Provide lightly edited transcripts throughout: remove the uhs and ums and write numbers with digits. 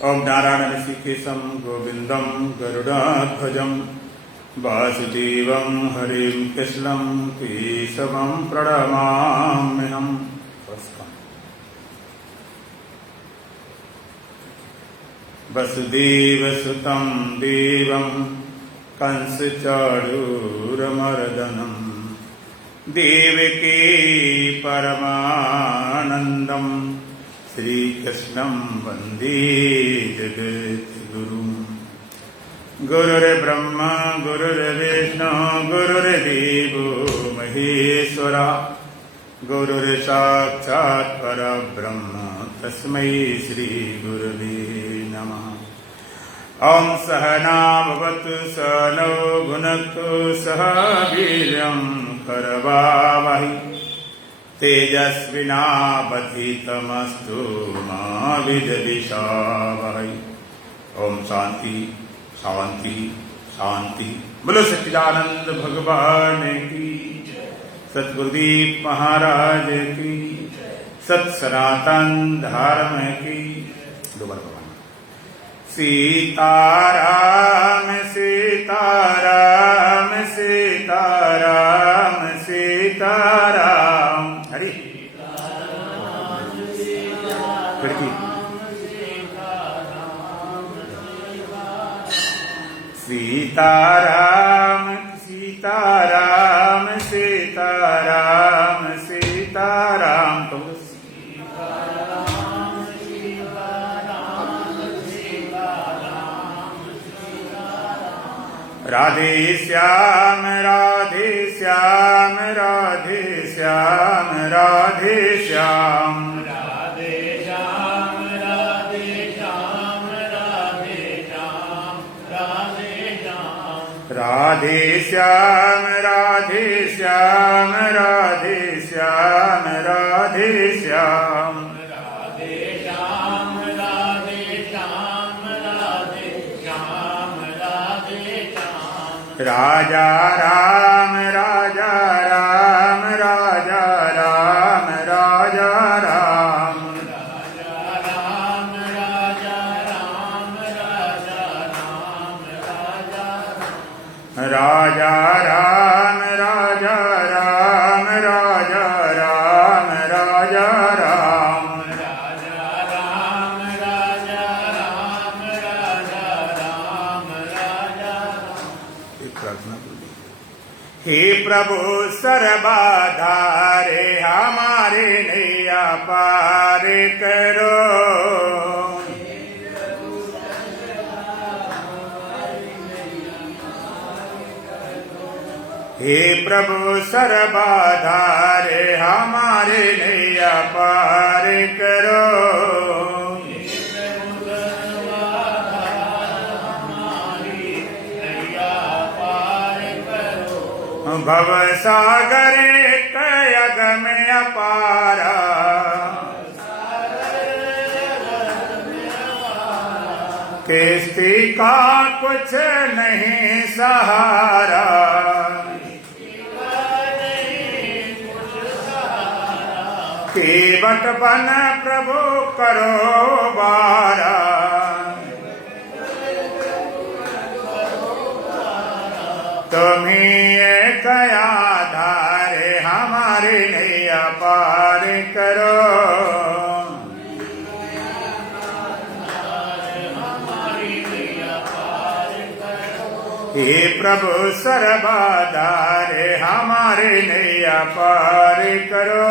ओम नारायण ऋषिकेशं गोविंदं गरुडाध्वजं वासुदेवं हरिं कृष्णं केशवं प्रणमाम्यहम्। वसुदेवसुतं देवं कंसचाणूरमर्दनं देवकी परमानन्दं श्रीकृष्णं वन्दे जगद्गुरुं। गुरुर्ब्रह्मा गुरुर्विष्णु गुरुर्देवो महेश्वरा गुरुर्साक्षात् परब्रह्म तस्मै श्रीगुरवे नमः। ओम सहना भवतु सहनौ भुनक्तु सह वीर्यं करवावहै तेजस्विनावधीतमस्तु मा विद्विषावहै। ओम शांति शांति शांति। बोलो सच्चिदानंद भगवान की, सतगुरुदेव महाराज की, सत सनातन धर्म की। दोबारा भगवान सीताराम सीताराम सीताराम सीताराम। हरि खिड़की सीताराम सीताराम सीताराम सीताराम। तो राधे श्याम राधे श्याम राधे श्याम राधे श्याम राधे श्याम राधे श्याम राधे श्याम राधे श्याम राधे श्याम राधे श्याम राधे श्याम राधे श्याम राधे श्याम राधे श्याम राधे श्याम राधे श्याम राजा राम राजा राम राजा राम राजा राम राजा राम राजा राम राजा राम राजा राजा राम राजा राम राजा राम राजा राम राजा राम राजा राम राजा राम राजा एक प्रार्थना बोलिए। हे प्रभु सर्वबाधारे हमारे नैया पार करो। हे प्रभु सर्वबाधारे हमारे नैया पार करो। भव सागरे कयग में अपारा किस्ती का कुछ नहीं सहारा। केवट बन प्रभु करो बारा। तुम्ही एक आधार हमारे नैया पार करो। हे प्रभु सर्वबाधार हमारे नैया पार करो।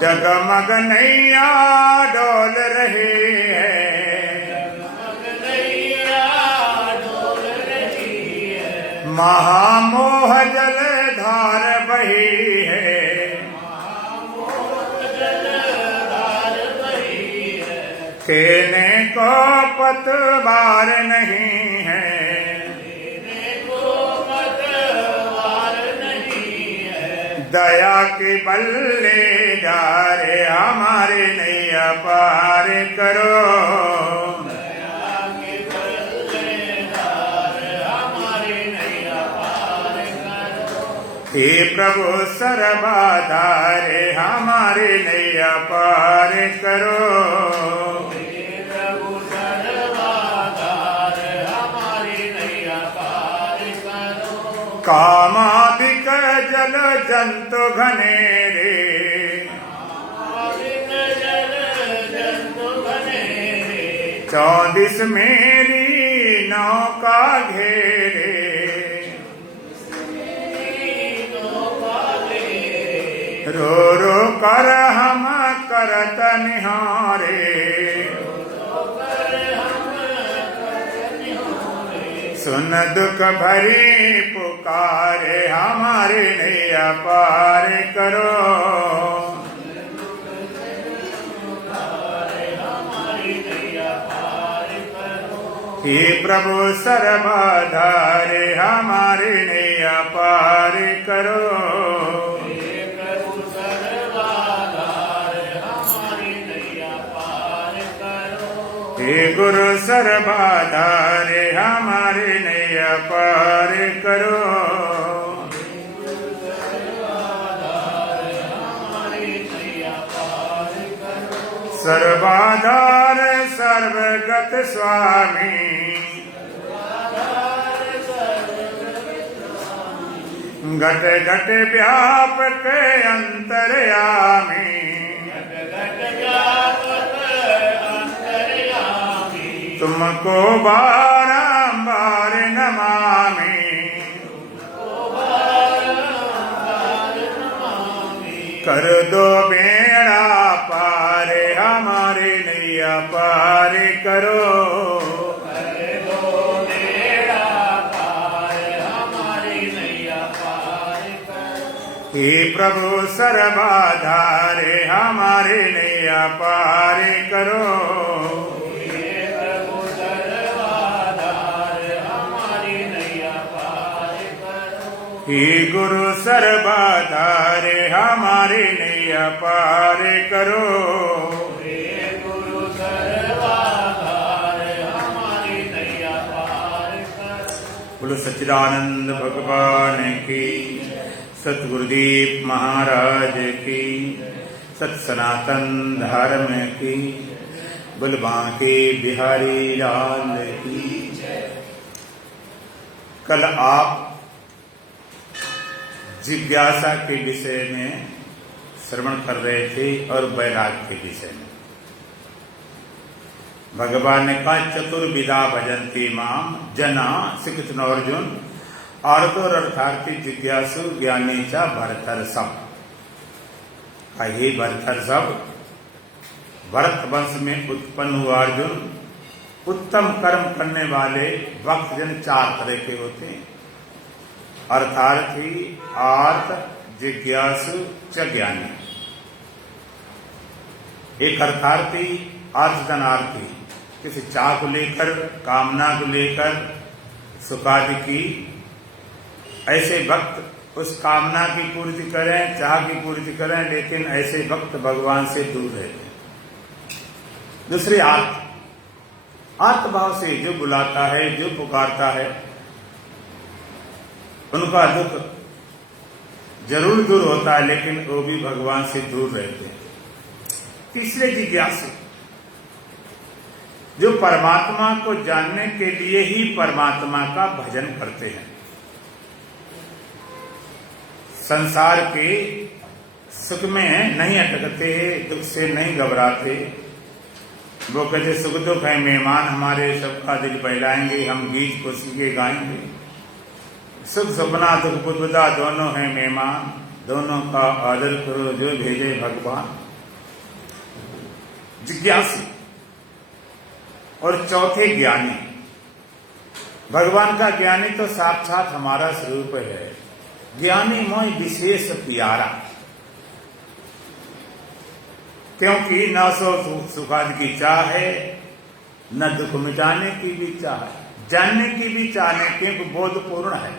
जगमग नैया डोल रही है, महामोह जल धार बही है। कहने को पतवार नहीं है, दया के बल्ले जा रे हमारे नैया पार करो। हे प्रभु सर्वाधारे हमारे नैया पार करो। प्रभु सर्वाधार हमारी नैया पार करो। कामादिक जल जंतु घनेरे, कामादिक जल जंतु घनेरे, 24 मेरी नौका घेरे। रो रो कर हम करत निहारे, सुन दुख भरी पुकारे हमारे नैया पार करो। हे प्रभु सर्वाधारे हमारे नैया पार करो। हे गुरु सर्वाधारे हमारे नैया पार करो। सर्वाधार सर्वगत स्वामी, घट घट व्यापक अंतर्यामी, तुमको बारंबार नमामि। कर दो बेड़ा पार हमारे नैया पार करो। हे प्रभु सर्वाधारे हमारे नैया पार करो। हे गुरु सर्वाधारे हमारे नैया पार करो। हे गुरु सर्वाधारे हमारी नैया पार करो। बोलो सच्चिदानंद भगवान की, सतगुरुदेव महाराज की, सत सनातन धर्म की, बोल बांके बिहारी लाल की। कल आप जिज्ञासा के विषय में श्रवण कर रहे थे और वैराग्य के विषय में। भगवान ने कहा चतुर्विधा भजन्ति माम जना श्रीकृष्ण अर्जुन आर्दोर अर्थार्थी जिज्ञासु ज्ञानी चा भरतर्षभ। हे भरतर्षभ, भरत वंश में उत्पन्न हुआ अर्जुन, उत्तम कर्म करने वाले भक्तजन 4 तरह के होते हैं। अर्थार्थी, आर्त, जिज्ञासु च ज्ञानी। एक अर्थार्थी, आर्तजनार्थी, किसी चाह को लेकर, कामना को लेकर, सुखादि की, ऐसे भक्त उस कामना की पूर्ति करें, चाह की पूर्ति करें, लेकिन ऐसे भक्त भगवान से दूर रहते हैं। दूसरे आर्त भाव से जो बुलाता है, जो पुकारता है, उनका दुख जरूर दूर होता है, लेकिन वो भी भगवान से दूर रहते हैं। तीसरे जिज्ञासु, जो परमात्मा को जानने के लिए ही परमात्मा का भजन करते हैं। संसार के सुख में नहीं अटकते, दुख से नहीं घबराते। वो कहते सुख दुख है मेहमान हमारे, सबका दिल बहलाएंगे, हम गीत खुशी के गाएंगे। सुख सपना दुख बुद्धता दोनों हैं मेहमान, दोनों का आदर करो जो भेजे भगवान। जिज्ञासु और चौथे ज्ञानी। भगवान का ज्ञानी तो साक्षात हमारा स्वरूप है। ज्ञानी मोय विशेष प्यारा, क्योंकि न सो सुखादि की चाह है, न दुख मिटाने की भी चाह है, जानने की भी चाह है, क्योंकि बोधपूर्ण है।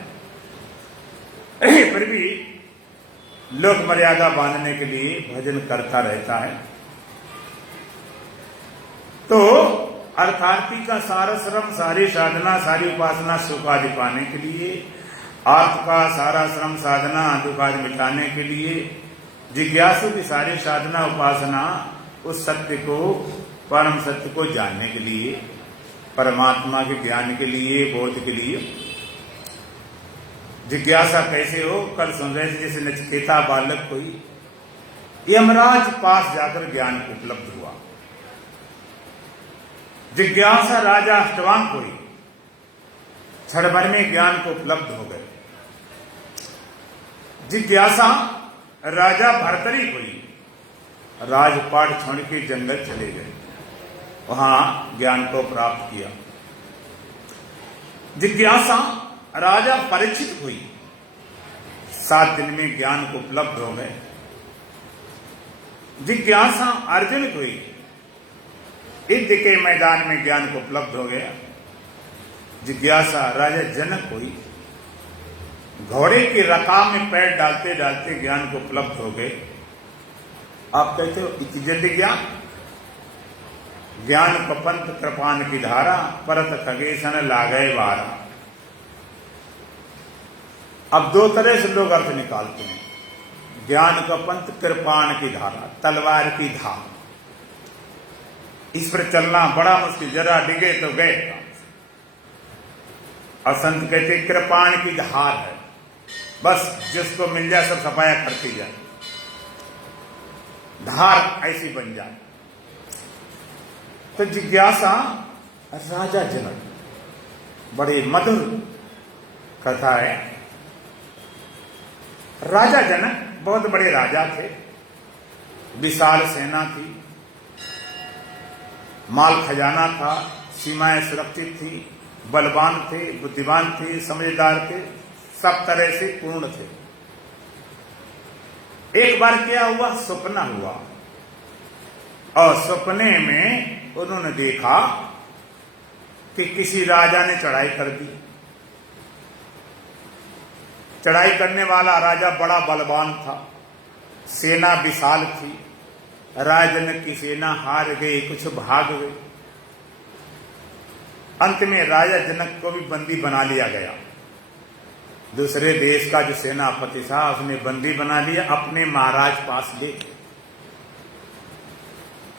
फिर भी लोक मर्यादा बांधने के लिए भजन करता रहता है। तो अर्थार्थी का सारा श्रम, सारी साधना, सारी उपासना सुख आदि पाने के लिए, आपका सारा श्रम साधना दुख आज मिटाने के लिए, जिज्ञासु की सारी साधना उपासना उस सत्य को, परम सत्य को जानने के लिए, परमात्मा के ज्ञान के लिए, बोध के लिए। जिज्ञासा कैसे हो? कल सुन रहे थे जैसे नचिकेता बालक कोई यमराज पास जाकर ज्ञान को उपलब्ध हुआ। जिज्ञासा राजा अष्टवांग कोई क्षण भर में ज्ञान को उपलब्ध हो गए। जिज्ञासा राजा भरतरी कोई राजपाट छोड़ के जंगल चले गए, वहां ज्ञान को प्राप्त किया। जिज्ञासा राजा परीक्षित हुई, 7 दिन में ज्ञान को उपलब्ध हो गए। जिज्ञासा अर्जुन हुई, युद्ध के मैदान में ज्ञान को उपलब्ध हो गया। जिज्ञासा राजा जनक हुई, घोड़े की रकाब में पैर डालते डालते ज्ञान को उपलब्ध हो गए। आप कहते हो इतनी जल्दी ज्ञान? ज्ञान कपंत कृपान की धारा, परत खगेशन लागय वारा। अब 2 तरह से लोग अर्थ निकालते हैं। ज्ञान कपंत कृपान की धारा, तलवार की धार, इस पर चलना बड़ा मुश्किल, जरा डिगे तो गए। और संत कहते कृपान की धार है, बस जिसको मिल जाए सब सफाया करती जाए, धार ऐसी बन जाए। तो जिज्ञासा राजा जनक, बड़े मधुर कथा है। राजा जनक बहुत बड़े राजा थे, विशाल सेना थी, माल खजाना था, सीमाएं सुरक्षित थी, बलवान थे, बुद्धिमान थे, समझदार थे, सब तरह से पूर्ण थे। एक बार क्या हुआ? सपना हुआ, और सपने में उन्होंने देखा कि किसी राजा ने चढ़ाई कर दी। चढ़ाई करने वाला राजा बड़ा बलवान था, सेना विशाल थी। राजा जनक की सेना हार गई, कुछ भाग गए। अंत में राजा जनक को भी बंदी बना लिया गया। दूसरे देश का जो सेनापति था उसने बंदी बना लिया, अपने महाराज पास ले गए।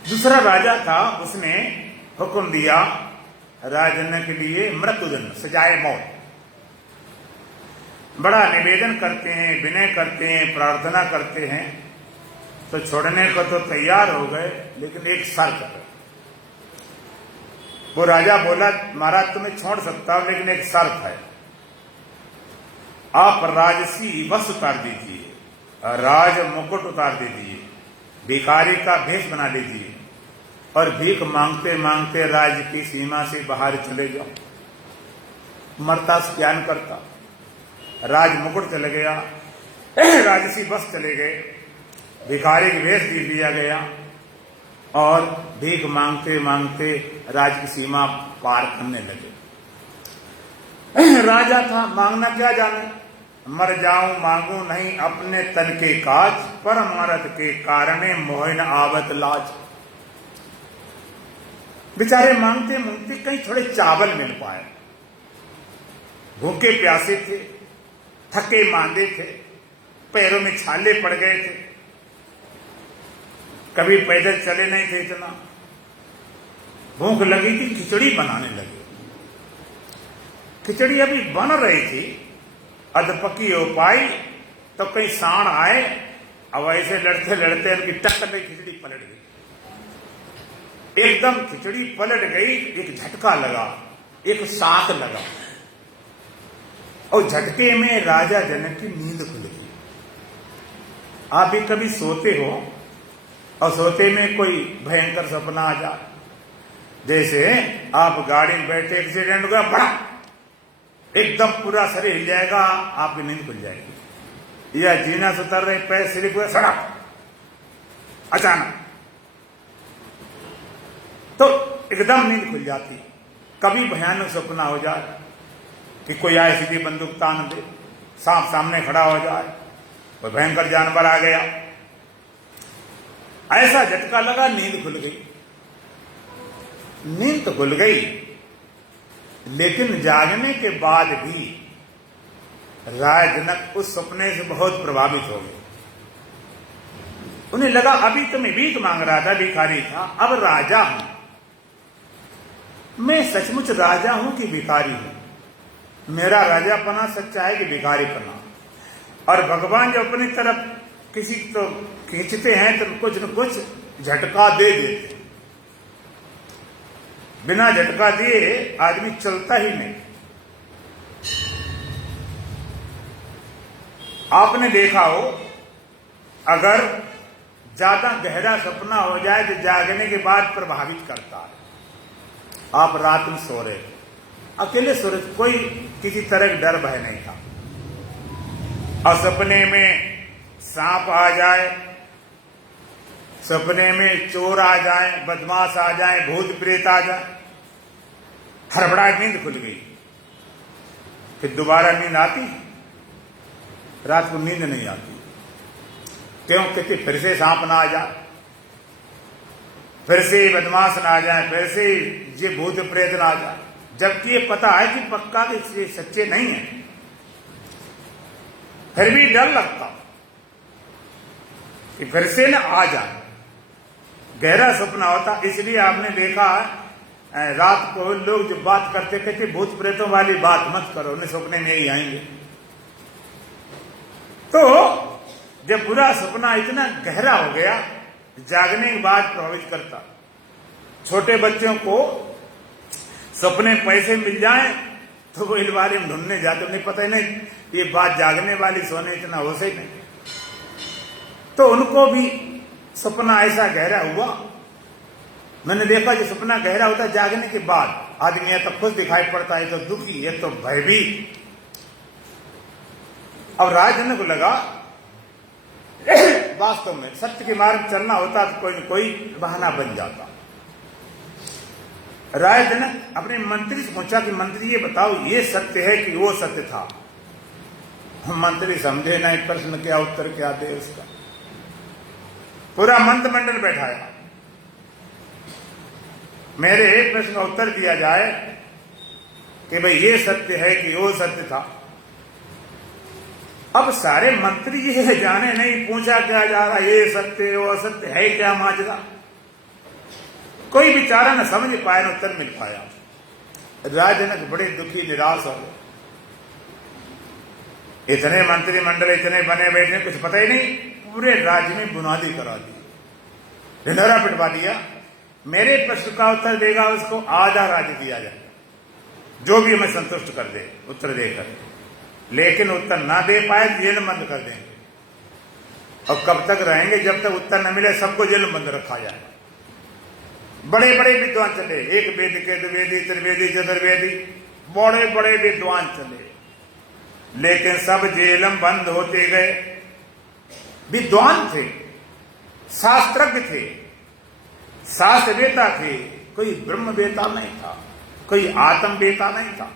दूसरा राजा था, उसने हुक्म दिया राजा जनक के लिए मृत्युदंड, सजाए मौत। बड़ा निवेदन करते हैं, विनय करते हैं, प्रार्थना करते हैं, तो छोड़ने को तो तैयार हो गए, लेकिन एक शर्त है। वो राजा बोला महाराज तुम्हें छोड़ सकता हूं, लेकिन एक शर्त है, आप राजसी वस्त्र उतार दीजिए, राज मुकुट उतार दीजिए, भिखारी का भेष बना लीजिए, और भीख मांगते मांगते राज्य की सीमा से बाहर चले जाओ। मरता ज्ञान करता, राज मुकुट चले गया, राजसी वस्त्र चले गए, भिखारी की भेष दे दिया गया, और भीख मांगते मांगते राज की सीमा पार करने लगे। राजा था, मांगना क्या जाने, मर जाऊं मांगू नहीं अपने तन के काज, परमारथ के कारणे मोह न आवत लाज। बेचारे मांगते मांगते कहीं थोड़े चावल मिल पाए, भूखे प्यासे थे, थके मांदे थे, पैरों में छाले पड़ गए थे, कभी पैदल चले नहीं थे, इतना भूख लगी थी, खिचड़ी बनाने लगे। खिचड़ी अभी बन रही थी, अधपकी हो पाई तो कहीं सांड आए, अब ऐसे लड़ते लड़ते उनकी टक्कर में खिचड़ी पलट गई। एकदम खिचड़ी पलट गई, एक झटका लगा, एक शाख लगा, और झटके में राजा जनक की नींद खुल गई। आप भी कभी सोते हो और सोते में कोई भयंकर सपना आ जाए, जैसे आप गाड़ी में बैठे, एक्सीडेंट हुआ, बड़ा एकदम पूरा शरीर हिल जाएगा, आपकी नींद खुल जाएगी। या जीना से उतर रहे, पैर स्लिप हुए, सड़क अचानक, तो एकदम नींद खुल जाती। कभी भयानक सपना हो जाए कि कोई आए सीधी बंदूक तान दे, सांप सामने खड़ा हो जाए, कोई भयंकर जानवर आ गया, ऐसा झटका लगा, नींद खुल गई। नींद तो खुल गई, लेकिन जागने के बाद भी राजा जनक उस सपने से बहुत प्रभावित हो गए। उन्हें लगा अभी तो मैं भीख मांग रहा था, भिखारी था, अब राजा हूं। मैं सचमुच राजा हूं कि भिखारी हूं? मेरा राजापना सच्चा है कि भिखारीपना? और भगवान जब अपनी तरफ किसी तो खींचते हैं तो कुछ न कुछ झटका दे देते। बिना झटका दिए आदमी चलता ही नहीं। आपने देखा हो, अगर ज्यादा गहरा सपना हो जाए तो जागने के बाद प्रभावित करता है। आप रात में सो रहे, अकेले सो रहे, कोई किसी तरह का डर भय नहीं था, और सपने में सांप आ जाए, सपने में चोर आ जाए, बदमाश आ जाए, भूत प्रेत आ जाए, हड़बड़ा नींद खुल गई, फिर दोबारा नींद आती? रात को नींद नहीं आती। क्यों? कहते फिर से सांप ना आ जाए, फिर से बदमाश ना आ जाए, फिर से ये भूत प्रेत ना आ जाए, जबकि ये पता है कि पक्का कि सच्चे नहीं है, फिर भी डर लगता कि फिर से न आ जाए। गहरा सपना होता। इसलिए आपने देखा है रात को लोग जो बात करते कहते भूत प्रेतों वाली बात मत करो, उन्हें सपने में ही आएंगे। तो जब बुरा सपना इतना गहरा हो गया, जागने के बाद प्रभावित करता। छोटे बच्चों को सपने पैसे मिल जाए तो वो इस बारे में ढूंढने जाते, उन्हें पता ही नहीं ये बात जागने वाली, सोने इतना हो से नहीं। तो उनको भी सपना ऐसा गहरा हुआ। मैंने देखा जो सपना गहरा होता है जागने के बाद आदमी या तो खुश दिखाई पड़ता है, तो दुखी, या तो भयभीत। अब राजन को लगा वास्तव में सत्य के मार्ग चलना होता तो कोई न कोई बहाना बन जाता। राजन अपने मंत्री से पूछा कि मंत्री ये बताओ, ये सत्य है कि वो सत्य था? मंत्री समझे नहीं प्रश्न क्या उत्तर क्या दे उसका। पूरा मंत्रिमंडल बैठाया, मेरे एक प्रश्न का उत्तर दिया जाए कि भाई ये सत्य है कि वो सत्य था। अब सारे मंत्री ये जाने नहीं, पूछा क्या जा रहा, ये सत्य वो असत्य है क्या माजरा? कोई बेचारा न समझ पाया, न उत्तर मिल पाया। राजनक बड़े दुखी निराश हो गए। इतने मंत्रिमंडल इतने बने बैठे, कुछ पता ही नहीं, पूरे राज्य में बुनियादी करा दी, ढिंढोरा पिटवा दिया। मेरे प्रश्न का उत्तर देगा उसको आधा राज्य दिया जाए, जो भी हमें संतुष्ट कर दे उत्तर देकर। लेकिन उत्तर ना दे पाए तो जेल बंद कर देंगे। और कब तक रहेंगे? जब तक उत्तर न मिले सबको जेल बंद रखा जाए। बड़े बड़े विद्वान चले, एक वेद के द्विवेदी, त्रिवेदी, चतुर्वेदी, बड़े बड़े विद्वान चले, लेकिन सब जेलम बंद होते गए। विद्वान थे, शास्त्रज्ञ थे, शास्त्रवेता थे, कोई ब्रह्मवेता नहीं था, कोई आत्मवेता नहीं था।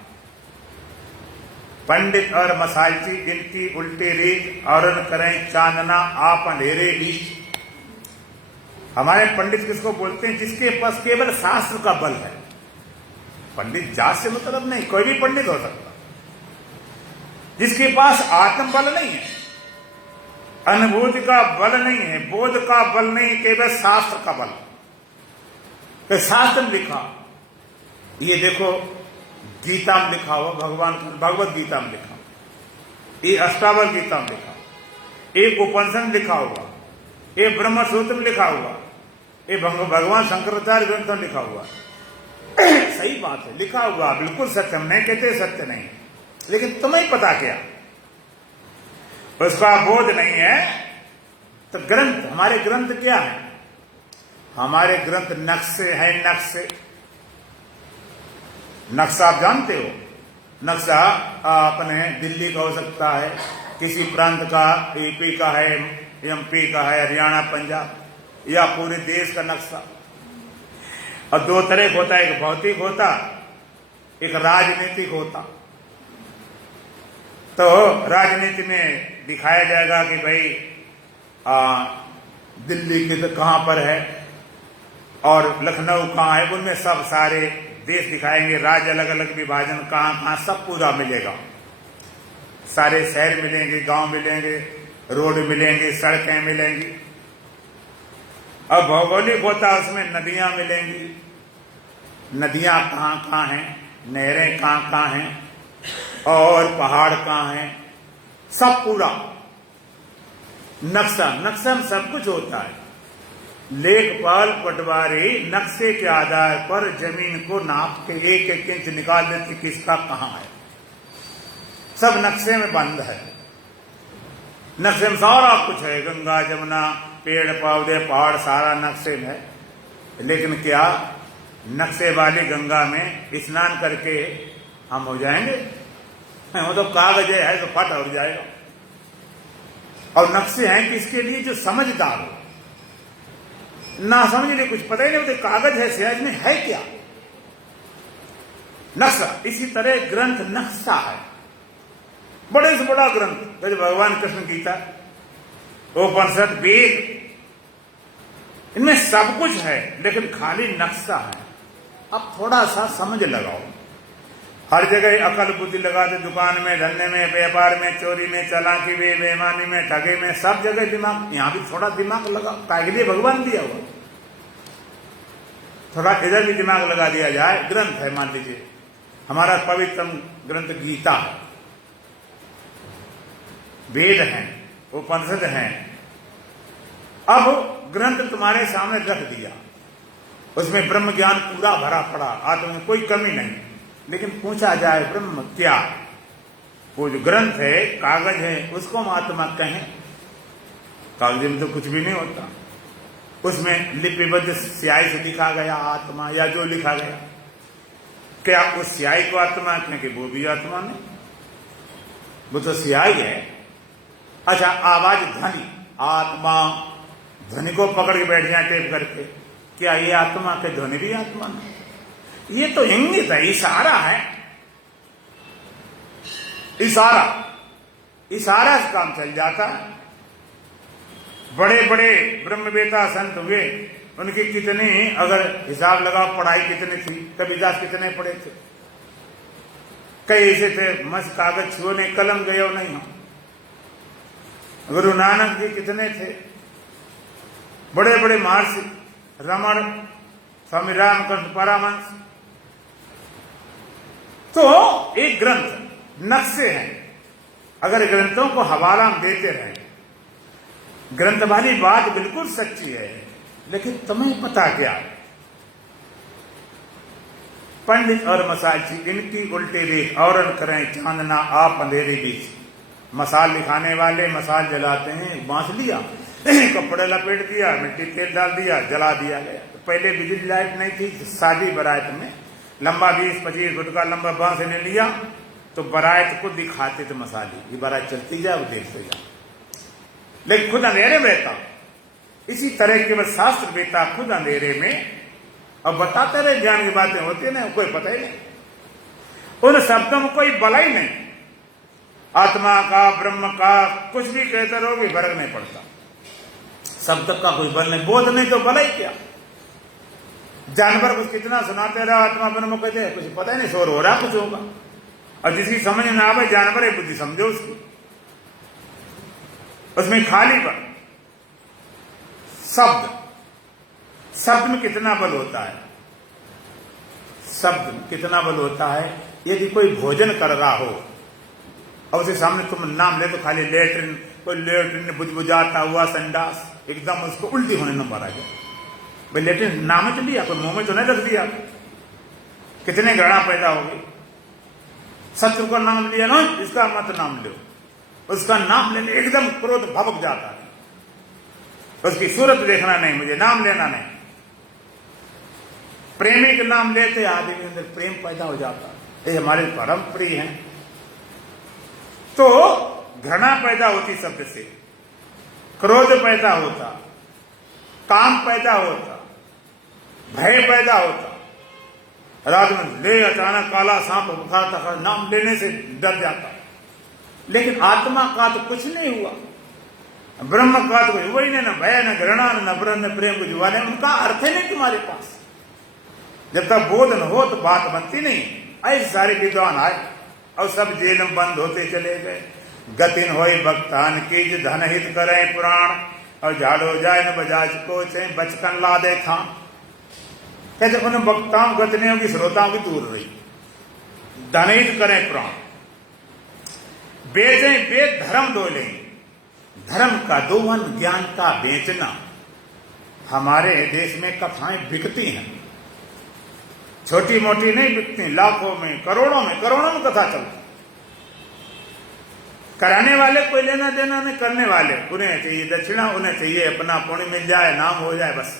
पंडित और मसालची इनकी उल्टी रीत और करें चांदना आप अंधेरे ईश। हमारे पंडित किसको बोलते हैं? जिसके पास केवल शास्त्र का बल है। पंडित जात से मतलब नहीं, कोई भी पंडित हो सकता। जिसके पास आत्म बल नहीं है, अनुभूति का बल नहीं है, बोध का बल नहीं, केवल शास्त्र का बल। तो शास्त्र में लिखा, ये देखो गीता में लिखा हुआ, भगवान भगवत गीता में लिखा, ये अष्टावक्र गीता में लिखा, एक उपनिषद में लिखा हुआ, ये ब्रह्म सूत्र में लिखा हुआ, ये भगवान शंकराचार्य ग्रंथ में लिखा हुआ। सही बात है, लिखा हुआ बिल्कुल सत्य, हम नहीं कहते सत्य नहीं, लेकिन तुम्हें पता क्या, उसका बोध नहीं है। तो ग्रंथ, हमारे ग्रंथ क्या है? हमारे ग्रंथ नक्शे हैं, नक्शे। नक्शा आप जानते हो? नक्शा अपने दिल्ली का हो सकता है, किसी प्रांत का, यूपी का है, एमपी का है, हरियाणा, पंजाब, या पूरे देश का नक्शा। और दो तरह का होता है, एक भौतिक होता, एक राजनीतिक होता। तो राजनीति में दिखाया जाएगा कि भाई दिल्ली की तो कहां पर है और लखनऊ कहां है, उनमें सब सारे देश दिखाएंगे, राज्य अलग अलग विभाजन कहां कहां, सब पूरा मिलेगा। सारे शहर मिलेंगे, गांव मिलेंगे, रोड मिलेंगे, सड़कें मिलेंगी। अब भौगोलिक होता है उसमें नदियां मिलेंगी। नदियां कहाँ कहाँ हैं, नहरें कहाँ कहाँ हैं, और पहाड़ कहाँ हैं, सब पूरा नक्शा में सब कुछ होता है। लेखपाल पटवारी नक्शे के आधार पर जमीन को नाप के एक एक इंच निकाल देते किसका कहाँ है। सब नक्शे में बंद है। नक्शे में सारा कुछ है, गंगा जमुना पेड़ पौधे पहाड़ सारा नक्शे में है। लेकिन क्या नक्शे वाली गंगा में स्नान करके हम हो जाएंगे? वो तो कागज है तो फट हो जाएगा। और नक्शे हैं किसके लिए? जो समझदार हो। ना समझ लिए कुछ पता ही नहीं, तो कागज है, सहज में है क्या नक्शा। इसी तरह ग्रंथ नक्शा है, बड़े से बड़ा ग्रंथ। जैसे भगवान कृष्ण गीता, उपनिषद, वेद, इनमें सब कुछ है लेकिन खाली नक्शा है। अब थोड़ा सा समझ लगाओ। हर जगह अकल बुद्धि लगा दे, दुकान में, धंधे में, व्यापार में, चोरी में, चालाकी में, बेईमानी में, ठगे में, सब जगह दिमाग। यहां भी थोड़ा दिमाग लगा, काहे के लिए भगवान दिया हुआ। थोड़ा इधर भी दिमाग लगा दिया जाए। ग्रंथ है, मान लीजिए हमारा पवित्र ग्रंथ गीता है, वेद हैं, उपनिषद हैं। अब ग्रंथ तुम्हारे सामने रख दिया, उसमें ब्रह्म ज्ञान पूरा भरा पड़ा, आत्मा में कोई कमी नहीं। लेकिन पूछा जाए ब्रह्म क्या? वो जो ग्रंथ है, कागज है, उसको हम आत्मा कहें? कागज में तो कुछ भी नहीं होता। उसमें लिपिबद्ध स्याही से लिखा गया आत्मा, या जो लिखा गया, क्या उस स्याही को आत्मा कहें? कि वो भी आत्मा नहीं, वो तो स्याही है। अच्छा, आवाज ध्वनि, आत्मा, ध्वनि को पकड़ के बैठ जाए टेप करके, क्या ये आत्मा के? ध्वनि भी आत्मा नहीं। ये तो इंगित है, इशारा है। इशारा से काम चल जाता है। बड़े बड़े ब्रह्मवेता संत हुए, उनकी कितनी, अगर हिसाब लगाओ पढ़ाई कितनी थी, कबीरदास कितने पढ़े थे, कई ऐसे थे मस्त कागज छुओने कलम गयो नहीं हो। गुरु नानक जी कितने थे, बड़े बड़े महर्षि, रमण, स्वामी रामकृष्ण परमहंस। तो एक ग्रंथ नक्शे हैं। अगर ग्रंथों को हवाला हम देते रहें, ग्रंथ वाली बात बिल्कुल सच्ची है, लेकिन तुम्हें पता क्या? पंडित और मसालची इनकी उल्टे देख और करें चांदना आप अंधेरे बीच। मसाल लिखाने वाले मसाल जलाते हैं, बांस लिया, कपड़े लपेट दिया, मिट्टी तेल डाल दिया, जला दिया गया। तो पहले बिजली लाइट नहीं थी, शादी बारात में लंबा 20-25 फुट का लंबा बांस ने लिया तो बारात को दिखाते थे मसाली, ये बारात चलती जाए वो देखते जाए, लेकिन खुद अंधेरे में रहता। इसी तरह के वह शास्त्र बेटा खुद अंधेरे में अब बताते रहे, ज्ञान की बातें होती ना, कोई पता ही नहीं, उन शब्दों में कोई बल ही नहीं। आत्मा का, ब्रह्म का कुछ भी कहते रहोगे फर्क नहीं पड़ता, शब्द का कोई बल नहीं, बोध नहीं तो बल ही क्या। जानवर कुछ कितना सुनाते रहा, आत्मा ब्रह्म कहते हैं, कुछ पता ही नहीं, शोर हो रहा कुछ होगा। और जिसकी समझ ना आवे, जानवर है, बुद्धि समझो उसकी, उसमें खाली पर शब्द में कितना बल होता है, शब्द में कितना बल होता है। यदि कोई भोजन कर रहा हो और उसके सामने तुम नाम ले तो खाली लेटरिन, कोई लेटरिन बुझबुझाता हुआ संडास, एकदम उसको उल्टी होने नंबर आ गया। भाई लेटरिन नाम में तो लिया, कोई मुंह में तो नहीं रख दिया, कितने घृणा पैदा होगी। शत्रु का नाम लिया ना, इसका मत नाम लो, उसका नाम लेने एकदम क्रोध भभक जाता है, उसकी सूरत देखना नहीं, मुझे नाम लेना नहीं। प्रेमी का नाम लेते आदमी के अंदर प्रेम पैदा हो जाता है, ये हमारे परम प्रिय हैं। तो घृणा पैदा होती शब्द से, क्रोध पैदा होता, काम पैदा होता, भय पैदा होता। रात में ले अचानक काला सांप बुखार था, नाम लेने से डर जाता। लेकिन आत्मा का तो कुछ नहीं हुआ, ब्रह्म का तो कुछ हुआ ही नहीं, न भय, न घृणा, न ब्रह्म, न प्रेम, कुछ हुआ नहीं। उनका अर्थ ही नहीं तुम्हारे पास। जब तक बोध न हो तो बात बनती नहीं। ऐसे सारे विद्वान आए और सब जेल में बंद होते चले गए, गतिन होई भक्तान की जो धन हित करे पुराण और झाड़ो जाए न बजाज को चाहे बचकन ला दे था। कहते उन वक्ताओं गतनियों की श्रोताओं की दूर रही। धन हित करें पुराण, बेचें वेद धर्म दो लें। धर्म का दोहन ज्ञान का बेचना। हमारे देश में कथाएं बिकती हैं, छोटी मोटी नहीं बिकती, लाखों में करोड़ों में कथा चलती। कराने वाले कोई लेना देना नहीं, करने वाले उन्हें चाहिए दक्षिणा, उन्हें चाहिए अपना पुण्य मिल जाए, नाम हो जाए, बस।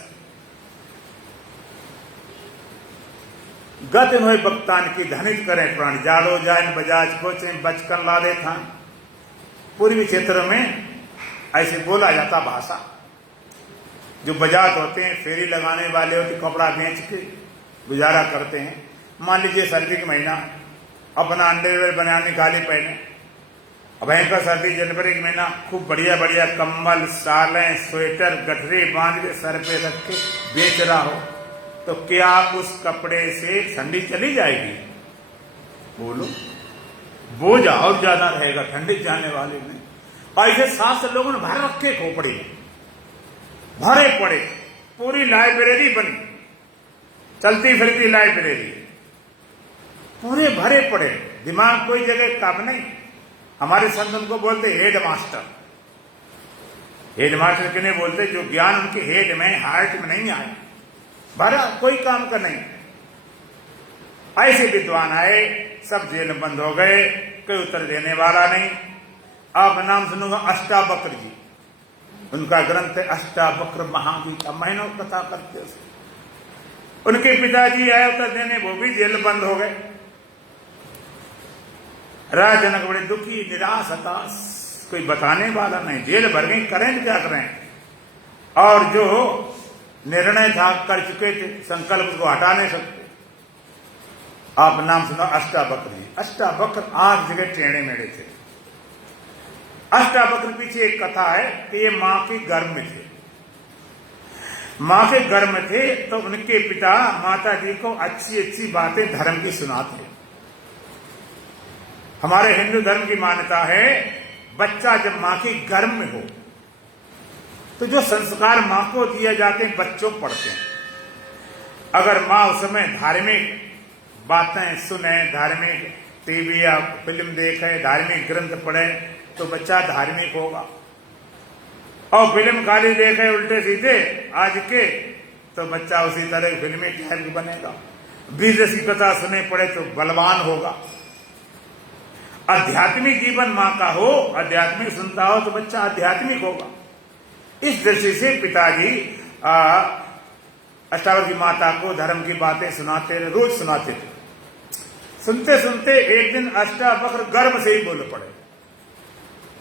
गत हुए भक्तान की धनित करें प्राण, जाड़ो जाए बजाज कोचे बचकन ला दे था। पूर्वी क्षेत्र में ऐसे बोला जाता भाषा। जो बजात होते हैं, फेरी लगाने वाले होते, कपड़ा बेच के गुजारा करते हैं। मान लीजिए सर्दी का महीना, अपना अंडरवेयर बनाने निकाली पहने, भयंकर सर्दी जनवरी का महीना, खूब बढ़िया बढ़िया कंबल, सालें, स्वेटर, गठरी बांध के सर पे रख के बेच रहा हो, तो क्या उस कपड़े से ठंडी चली जाएगी? बोलो, बोझ और ज्यादा रहेगा ठंडी जाने वाले में। ऐसे 7 लोगों ने भर रखे खोपड़ी, भरे पड़े, पूरी लाइब्रेरी बनी, चलती फिरती लाइब्रेरी, पूरे भरे पड़े, दिमाग कोई जगह काम नहीं। हमारे संत उनको बोलते हेड मास्टर। हेड मास्टर किन्हें बोलते? जो ज्ञान उनके हेड में, हार्ट में नहीं आए, भरा, कोई काम का नहीं। ऐसे विद्वान आए, सब जेल बंद हो गए, कोई उत्तर देने वाला नहीं। आप नाम सुनूंगा अष्टावक्र जी, उनका ग्रंथ है अष्टावक्र महागीता, महीनों कथा करते उसको। उनके पिताजी आए उत्तर देने, वो भी जेल बंद हो गए। राजनक बड़े दुखी, निराश, हताश, कोई बताने वाला नहीं, जेल भर गई, करें क्या करें। और जो निर्णय था कर चुके थे, संकल्प को हटा नहीं सकते। आप नाम सुना अष्टावक्र जी। अष्टावक्र 8 जगह टेढ़े मेढ़े थे। अष्टावक्र पीछे एक कथा है कि ये मां के गर्भ में थे। मां के गर्भ में थे तो उनके पिता माता जी को अच्छी अच्छी बातें धर्म की सुनाते। हमारे हिंदू धर्म की मान्यता है, बच्चा जब मां के गर्भ में हो तो जो संस्कार मां को दिए जाते हैं बच्चों पढ़ते हैं। अगर मां उस समय धार्मिक बातें सुने, धार्मिक टीवी या फिल्म देखे, धार्मिक ग्रंथ पढ़े, तो बच्चा धार्मिक होगा। और फिल्म खाली देखे उल्टे सीधे आज के, तो बच्चा उसी तरह फिल्मी टाइप बनेगा। बीज की कथा सुने पड़े तो बलवान होगा। आध्यात्मिक जीवन मां का हो, आध्यात्मिक सुनता हो तो बच्चा आध्यात्मिक होगा। इस दृष्टि से पिताजी अष्टावक्र की माता को धर्म की बातें सुनाते, रोज सुनाते थे। सुनते सुनते एक दिन अष्टावक्र गर्भ से ही बोल पड़े,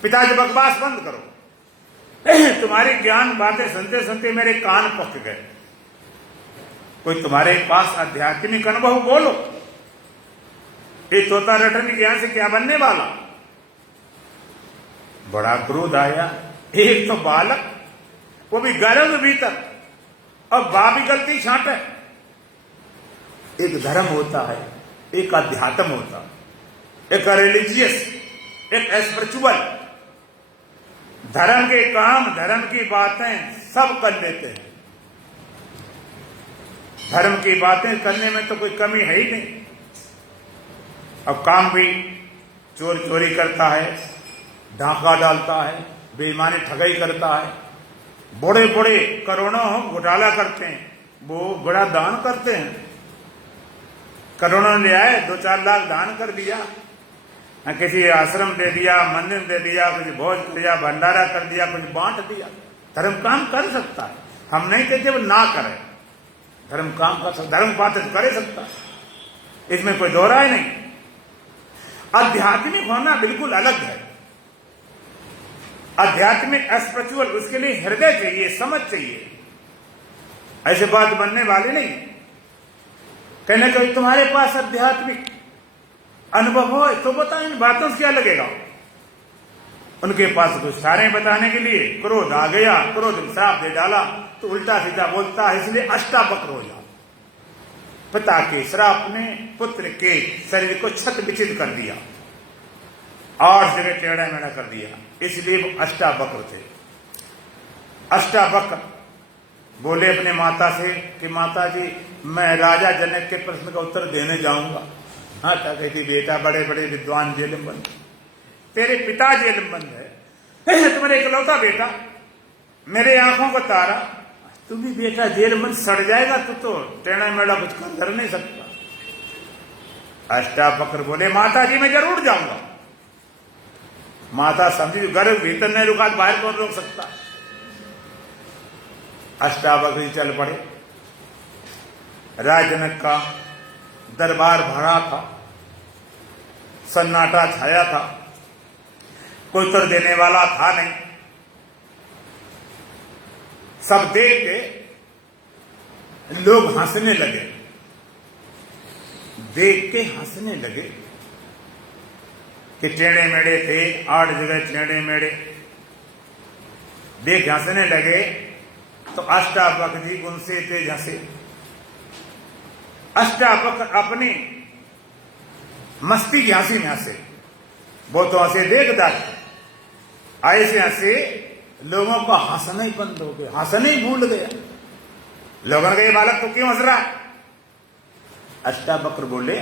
पिताजी बकवास बंद करो, तुम्हारी ज्ञान बातें सुनते सुनते मेरे कान पक गए, कोई तुम्हारे पास आध्यात्मिक अनुभव बोलो। ये तोता रटन ज्ञान से क्या बनने वाला? बड़ा क्रोध आया। एक तो बालक, वो भी गर्भ भीतर, और बाप भी गलती छांटे। एक धर्म होता है, एक अध्यात्म होता है, एक रिलीजियस, एक स्पिरिचुअल। धर्म के काम, धर्म की बातें सब कर लेते हैं। धर्म की बातें करने में तो कोई कमी है ही नहीं। अब काम भी चोरी करता है, डाका डालता है, बेईमानी ठगाई करता है, बड़े बड़े करोड़ों घोटाला करते हैं, वो बड़ा दान करते हैं। करोड़ों ले आए, 2-4 लाख दान कर दिया, किसी आश्रम दे दिया, मंदिर दे दिया, कुछ भोज कर दिया, भंडारा कर दिया, कुछ बांट दिया। धर्म काम कर सकता है, हम नहीं कहते वो ना करे, धर्म काम कर सकता, धर्म बात कर सकता है, इसमें कोई दो राय नहीं। आध्यात्मिक होना बिल्कुल अलग है। आध्यात्मिक स्पिरिचुअल, उसके लिए हृदय चाहिए, समझ चाहिए। ऐसे बात बनने वाली नहीं। कहने का तुम्हारे पास आध्यात्मिक अनुभव हो तो बताओ, इन बातों से क्या लगेगा? उनके पास कुछ सारे बताने के लिए क्रोध आ गया, क्रोध श्राप दे डाला, तो उल्टा सीधा बोलता है, इसलिए अष्टावक्र हो जाओ। पिता के श्राप ने पुत्र के शरीर को छत विचित कर दिया। और जगह टेढ़ा मेढ़ा कर दिया, इसलिए वो अष्टावक्र थे। अष्टावक्र बोले अपने माता से कि माता जी मैं राजा जनक के प्रश्न का उत्तर देने जाऊंगा। हाँ क्या कहती, बेटा बड़े बड़े विद्वान जेल में बंद, तेरे पिता जेल में बंद है, तुम्हारे इकलौता बेटा, मेरे आंखों का तारा, तू भी बेटा जेल में सड़ जाएगा, तू तो टेढ़ा मेढ़ा कुछ कर नहीं सकता। अष्टावक्र बोले माता जी मैं जरूर जाऊंगा। माता समझी घर भीतर नहीं रुका, बाहर कौन रोक सकता। अष्टावक्र चल पड़े। राज जनक का दरबार भरा था, सन्नाटा छाया था, कोई उत्तर देने वाला था नहीं। सब देख के लोग हंसने लगे, देख के हंसने लगे कि टेढ़े मेढ़े थे, 8 जगह टेढ़े मेढ़े, देख हंसने लगे। तो अष्टावक्र जी उनसे तेज हंसे। अष्टावक्र अपनी मस्ती की हंसी में हंसे, वो तो हंसे देख दाख, ऐसे हंसे लोगों का हंसना ही बंद हो गया, हंसना ही भूल गया। लोगों ने कहा ये बालक तो क्यों हंस रहा है? अष्टावक्र बोले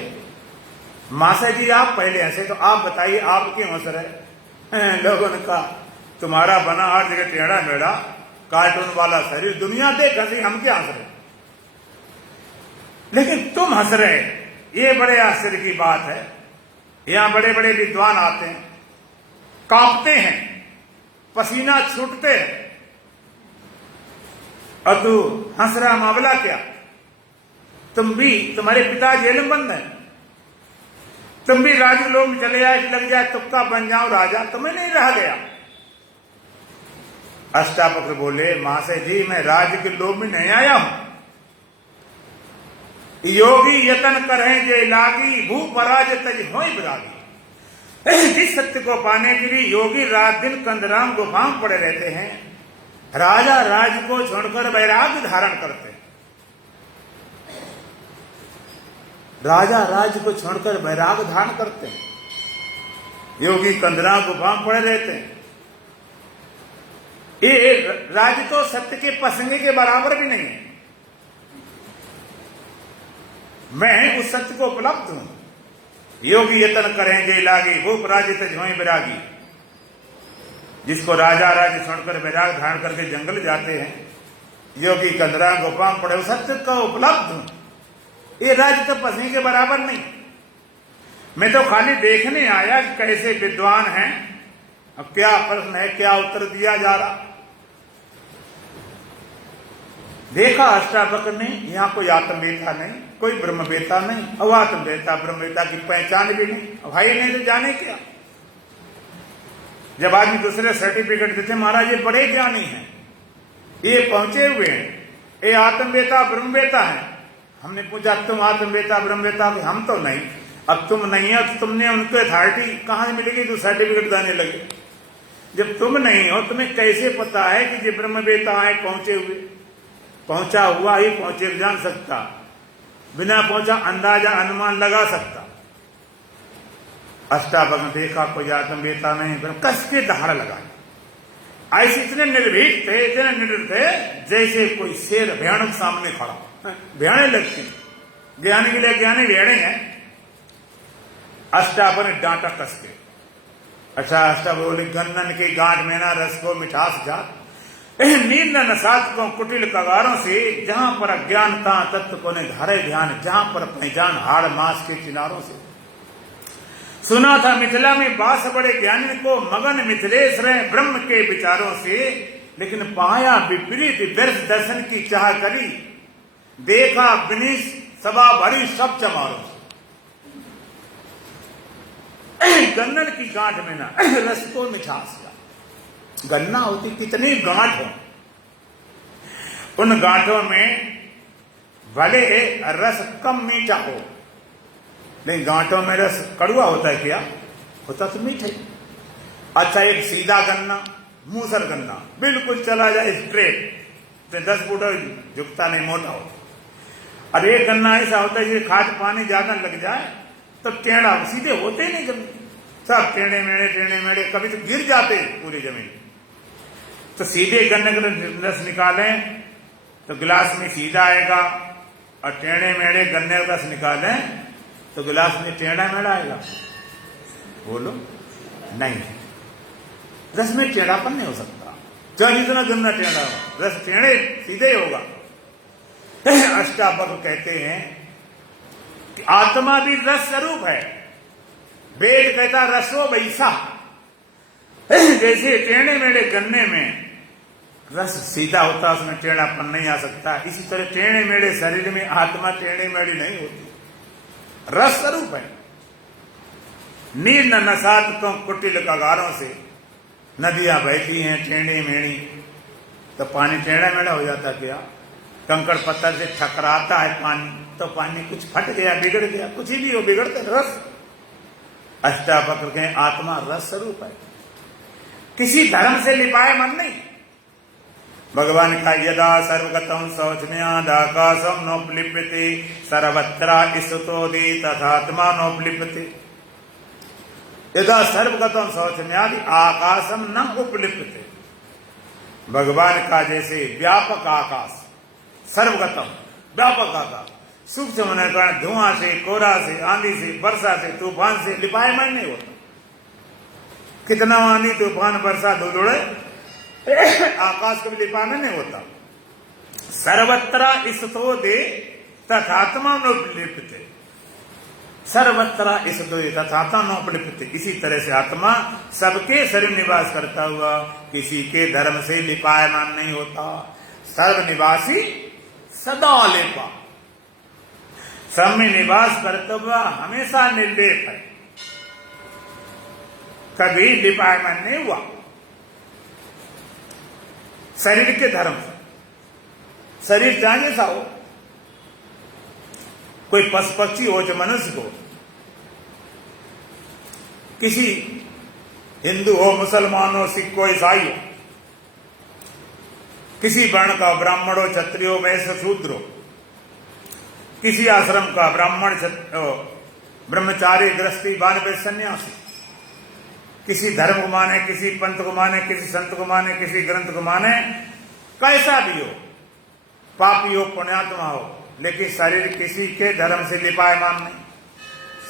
मासा जी आप पहले हंसे, तो आप बताइए आप क्यों हंस रहे? लोगों ने कहा तुम्हारा बना हर जगह टेढ़ा मेढ़ा कार्टून वाला शरीर, दुनिया देख हंसी, हम क्या हंस रहे, लेकिन तुम हंस रहे, ये बड़े आश्चर्य की बात है। यहां बड़े बड़े विद्वान आते हैं, कांपते हैं, पसीना छूटते हैं, और तू हंस रहा, मामला क्या? तुम भी, तुम्हारे पिता जेल में बंद है, तुम भी राजलोक में चले जाए, लग जाए तुक्का बन जाओ राजा, तुम्हें नहीं रह गया। अष्टावक्र बोले महाशय जी मैं राज्य के लोभ में नहीं आया हूं, योगी यतन करें जे लागी, भू पराज तज होई विरागी। जिस सत्य को पाने के लिए योगी रात दिन कंदराम गुफा में पड़े रहते हैं, राजा राज को छोड़कर वैराग्य धारण करते हैं। राजा राज्य को छोड़कर वैराग्य धारण करते हैं, योगी कंदराम गुफा में पड़े रहते हैं। ये राज्य तो सत्य के पसंगे के बराबर भी नहीं है। मैं उस सत्य को उपलब्ध हूं। योगी यतन करें जे लागी, भूप राज्य तजोई विरागी। जिसको राजा राज्य छोड़कर वैराग धारण करके जंगल जाते हैं, योगी कंदरा गुफा में पड़े, उस सत्य को उपलब्ध हूं। ये राज्य तो पसंद के बराबर नहीं। मैं तो खाली देखने आया कि कैसे विद्वान हैं, अब क्या प्रश्न है, क्या उत्तर दिया जा रहा। देखा अष्टावक्र ने यहाँ कोई आत्मवेता नहीं, कोई ब्रह्मवेता नहीं, और आत्मवेता ब्रह्मवेता की पहचान भी नहीं। अब भाई नहीं तो जाने क्या। जब आदमी दूसरे सर्टिफिकेट देते महाराज ये बड़े ज्ञानी हैं, ये पहुंचे हुए हैं, ये आत्मवेता ब्रह्मवेता हैं। हमने पूछा तुम आत्मवेता ब्रह्मवेता? हम तो नहीं। अब तुम नहीं हो तो तुमने उनको अथॉरिटी कहां से मिलेगी जो सर्टिफिकेट देने लगे? जब तुम नहीं हो तुम्हें कैसे पता है कि ये ब्रह्मवेता है पहुंचे हुए? पहुंचा हुआ ही पहुंचे जान सकता, बिना पहुंचा अंदाजा अनुमान लगा सकता। अष्टावक्र ने देखा कोई आत्मवेता नहीं, कस के दहाड़ लगाए। ऐसे इतने निर्भीक थे, इतने निडर थे, जैसे कोई शेर भयानक सामने खड़ा। भयाने लगते, ज्ञानी के लिए ज्ञानी भेड़े हैं। अष्टावक्र ने डांटा कस के। अच्छा अष्टावक्र बोले गन्नन की गांठ में ना रस को मिठास जात, नींद नसात को कुटिल कगारों से, जहां पर अज्ञानता तत्व को ने धारे ध्यान, जहां पर पहचान हाड़ मास के किनारों से। सुना था मिथिला में बास बड़े ज्ञानी को, मगन मिथिलेश रहे ब्रह्म के विचारों से, लेकिन पाया विपरीत व्यर्थ दर्शन की चाह करी, देखा विनिश सभा भरी सब चमारों से। गन्नन की गांठ में ना रस को मिठास, गन्ना होती कितनी गांठ हो, उन गांठों में भले रस कम मीठा हो, नहीं गांठों में रस कड़वा होता है क्या? होता तो मीठा ही। अच्छा एक सीधा गन्ना, मूसर गन्ना, बिल्कुल चला जाए स्ट्रेट, 10 फुट झुकता नहीं, मोटा हो। और एक गन्ना ऐसा होता है जिसे खाद पानी ज्यादा लग जाए तो टेढ़ा, सीधे होते ही नहीं गन्ने, सब टेढ़े मेढ़े, कभी तो गिर जाते पूरी जमीन। तो सीधे गन्ने का रस निकालें तो गिलास में सीधा आएगा, और टेढ़े मेढ़े गन्ने का रस निकालें तो गिलास में टेढ़ा मेढ़ा आएगा। बोलो नहीं, रस में टेढ़ापन नहीं हो सकता, चाहे जितना गन्ना टेढ़ा हो, रस टेढ़े सीधे होगा। अष्टावक्र कहते हैं कि आत्मा भी रस स्वरूप है। वेद कहता रसो वैसा, जैसे टेढ़े मेढ़े गन्ने में रस सीधा होता, उसमें टेढ़ापन नहीं आ सकता, इसी तरह टेढ़े मेढ़े शरीर में आत्मा टेढ़े मेढ़ी नहीं होती, रस स्वरूप है। नीर न नसात तो कुटिल कगारों से नदियां बहती हैं टेढ़ी मेढ़ी, तो पानी टेढ़ा मेढ़ा हो जाता क्या? कंकड़ पत्थर से टकराता है पानी, तो पानी कुछ फट गया, बिगड़ गया, कुछ भी हो बिगड़ते रस। अष्टावक्र के आत्मा रस स्वरूप है, किसी धर्म से लिपायमान नहीं। भगवान का यदा सर्वगतम शौचन्याद आकाशम नोपलिप्यते सर्वत्र स्तुतोदि तथात्मा नोपलिप्यते। यदा सर्वगतम शौचन्यादि आकाशम न उपलिप्यते। भगवान का जैसे व्यापक आकाश, सर्वगतम व्यापक आकाश, सूक्ष्म होने के कारण धुआं से, कोहरा से, आंधी से, वर्षा से, तूफान से लिपायमान नहीं होता। कितना आंधी तूफान वर्षा धूल आकाश कभी लिपायमान नहीं होता। सर्वत्र स्तुतो दे तथात्मा नोपलिप्यते, सर्वत्र स्तुतो दे तथात्मा नोपलिप्यते। इसी तरह से आत्मा सबके शरीर निवास करता हुआ किसी के धर्म से लिपायमान नहीं होता। सर्वनिवासी सदा लेपा, सब में निवास करता हुआ हमेशा निर्लेप है, कभी लिपायमान नहीं हुआ। शरीर के धर्म से, शरीर चाहे जैसा हो, कोई पशु पक्षी हो जो मनुष्य को, किसी हिंदू हो, मुसलमान हो, सिख हो, ईसाई हो, किसी वर्ण का ब्राह्मण हो, क्षत्रिय हो, वैश्य शूद्र हो, किसी आश्रम का ब्राह्मण, ब्रह्मचारी, गृहस्थी, वानप्रस्थ, सन्यासी, किसी धर्म को माने, किसी पंथ को माने, किसी संत को माने, किसी ग्रंथ को माने, कैसा भी हो, पापी हो, पुण्यात्मा हो, लेकिन शरीर किसी के धर्म से लिपायमान नहीं।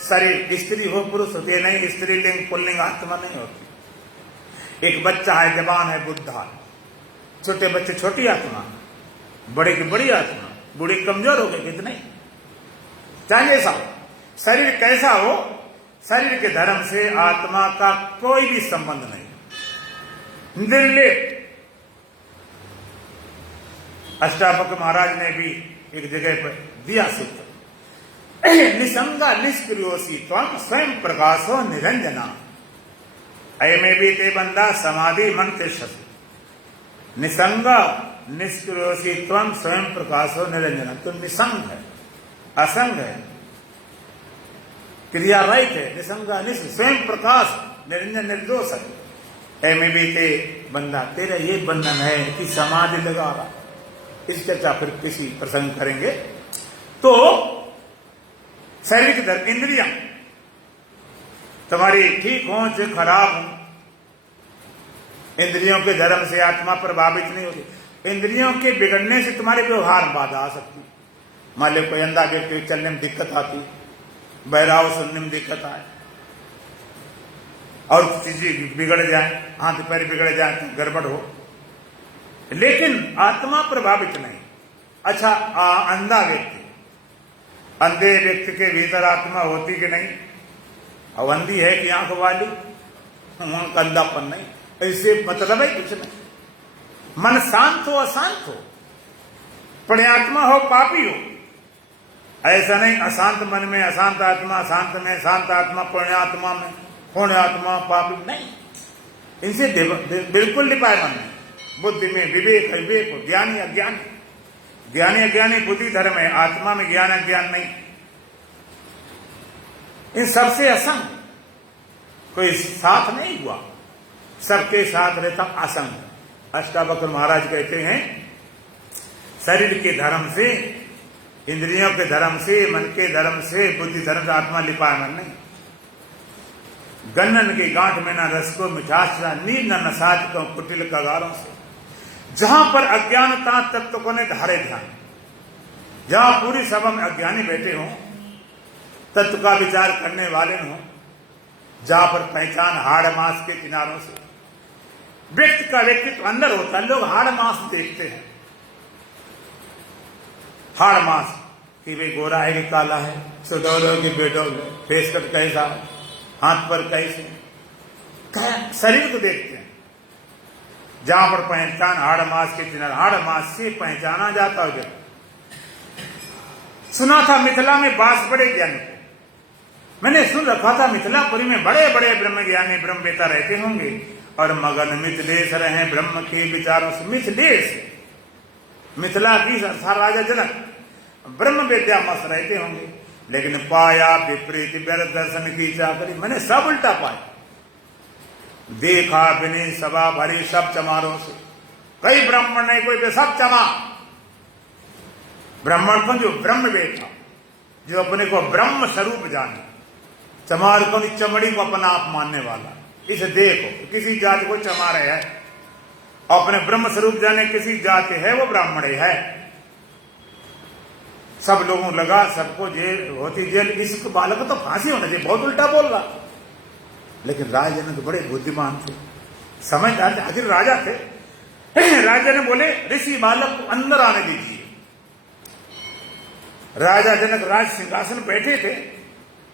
शरीर स्त्री हो पुरुष हो, ये नहीं स्त्रीलिंग पुल्लिंग आत्मा नहीं होती। एक बच्चा है जवान है, बुद्धा, छोटे बच्चे छोटी आत्मा, बड़े की बड़ी आत्मा, बूढ़े कमजोर हो गए कितने, चाहे ऐसा हो। शरीर कैसा हो, शरीर के धर्म से आत्मा का कोई भी संबंध नहीं, निर्लेप। अष्टावक्र महाराज ने भी एक जगह पर दिया सूत्र, निसंगा निष्क्रियोसी त्वं स्वयं प्रकाशो निरंजना, अयमे भी ते बंदा समाधि मन तिष्ठति। निसंगा निष्क्रियोसी त्वं स्वयं प्रकाशो निरंजना, तुम निसंग है, असंग है, क्रिया राइट है, निसंगा निष्क्रिय, स्वयं प्रकाश, निरंजन निर्दोष है। एमे भी ते बंदा, तेरा ये बंधन है कि समाधि लगा रहा। इस चर्चा फिर किसी प्रसंग करेंगे। तो शरीर की धर्म, इंद्रियां तुम्हारी ठीक हो चाहे खराब हो, इंद्रियों के धर्म से आत्मा प्रभावित नहीं होती। इंद्रियों के बिगड़ने से तुम्हारे व्यवहार में बाधा आ सकती। मान लो कोई अंधा व्यक्ति चलने में दिक्कत आती, बहराव सुनने में दिक्कत आए, और चीजें बिगड़ जाए, हाथ पैर बिगड़ जाए तो गड़बड़ हो, लेकिन आत्मा प्रभावित नहीं। अच्छा, अंधा व्यक्ति, अंधे व्यक्ति के भीतर आत्मा होती कि नहीं? अब अंधी है कि आंख वाली, उनका अंधापन नहीं, ऐसे मतलब है कुछ नहीं। मन शांत हो अशांत हो, पुण्यात्मा हो पापी हो, ऐसा नहीं अशांत मन में अशांत आत्मा, शांत में शांत आत्मा, पुण्यात्मा में पुण्यात्मा पापी नहीं। इनसे बिल्कुल लिपायमान नहीं। बुद्धि में विवेक है, विवेक हो, ज्ञानी अज्ञानी, ज्ञानी अज्ञानी बुद्धि धर्म है, आत्मा में ज्ञान अज्ञान नहीं। इन सबसे असंग कोई साथ नहीं हुआ, सबके साथ रहता असंग। अष्टावक्र महाराज कहते हैं शरीर के धर्म से, इंद्रियों के धर्म से, मन के धर्म से, बुद्धि धर्म से आत्मा लिपायमान नहीं। गन्नन की गांठ में न रस को मिठास नीर न नसात को कुटिल कगारों से। जहां पर अज्ञानता तत्व को ने धारे ध्यान, जहां पूरी सभा में अज्ञानी बैठे हों, तत्व का विचार करने वाले हों, जहां पर पहचान हाड़ मांस के किनारों से, व्यक्ति का व्यक्तित्व अंदर होता है। लोग हाड़ मांस देखते हैं, हाड़ मांस कि वे गोरा है कि काला है, सुडौल है कि बेडौल है, फेस कट कैसा है, हाथ पर कैसे, शरीर को देखते हैं। जहां पर पहचान हाड़ मांस के किनारे, हाड़ मांस से पहचाना जाता है। सुना था मिथिला में बास बड़े ज्ञानी को, मैंने सुन रखा था मिथिलापुरी में बड़े बड़े ब्रह्म ज्ञानी ब्रह्मवेता रहते होंगे और मगन मिथिलेश रहे ब्रह्म के विचारों से। मिथिलेश, मिथिला की राजा जनक ब्रह्म विद्या मस्त रहते होंगे, लेकिन पाया विपरीत व्यर्थ दर्शन की चाकरी। मैंने सब उल्टा पाया, देखा बिनी सभा भरी सब चमारों से। कई ब्राह्मण ने कोई भी सब चमा, ब्राह्मण को जो ब्रह्म बेटा, जो अपने को ब्रह्म स्वरूप जाने, चमार को चमड़ी को अपना आप मानने वाला। इसे देखो, किसी जाति को चमा रहे है, अपने ब्रह्म स्वरूप जाने किसी जाति है वो ब्राह्मण है। सब लोगों लगा, सबको जेल होती जेल, इस बालक तो फांसी होना चाहिए। बहुत उल्टा बोल रहा, लेकिन राजा जनक बड़े बुद्धिमान थे, समझदार थे, आखिर राजा थे। राजा ने बोले ऋषि बालक को अंदर आने दीजिए। राजा जनक राज सिंहासन बैठे थे,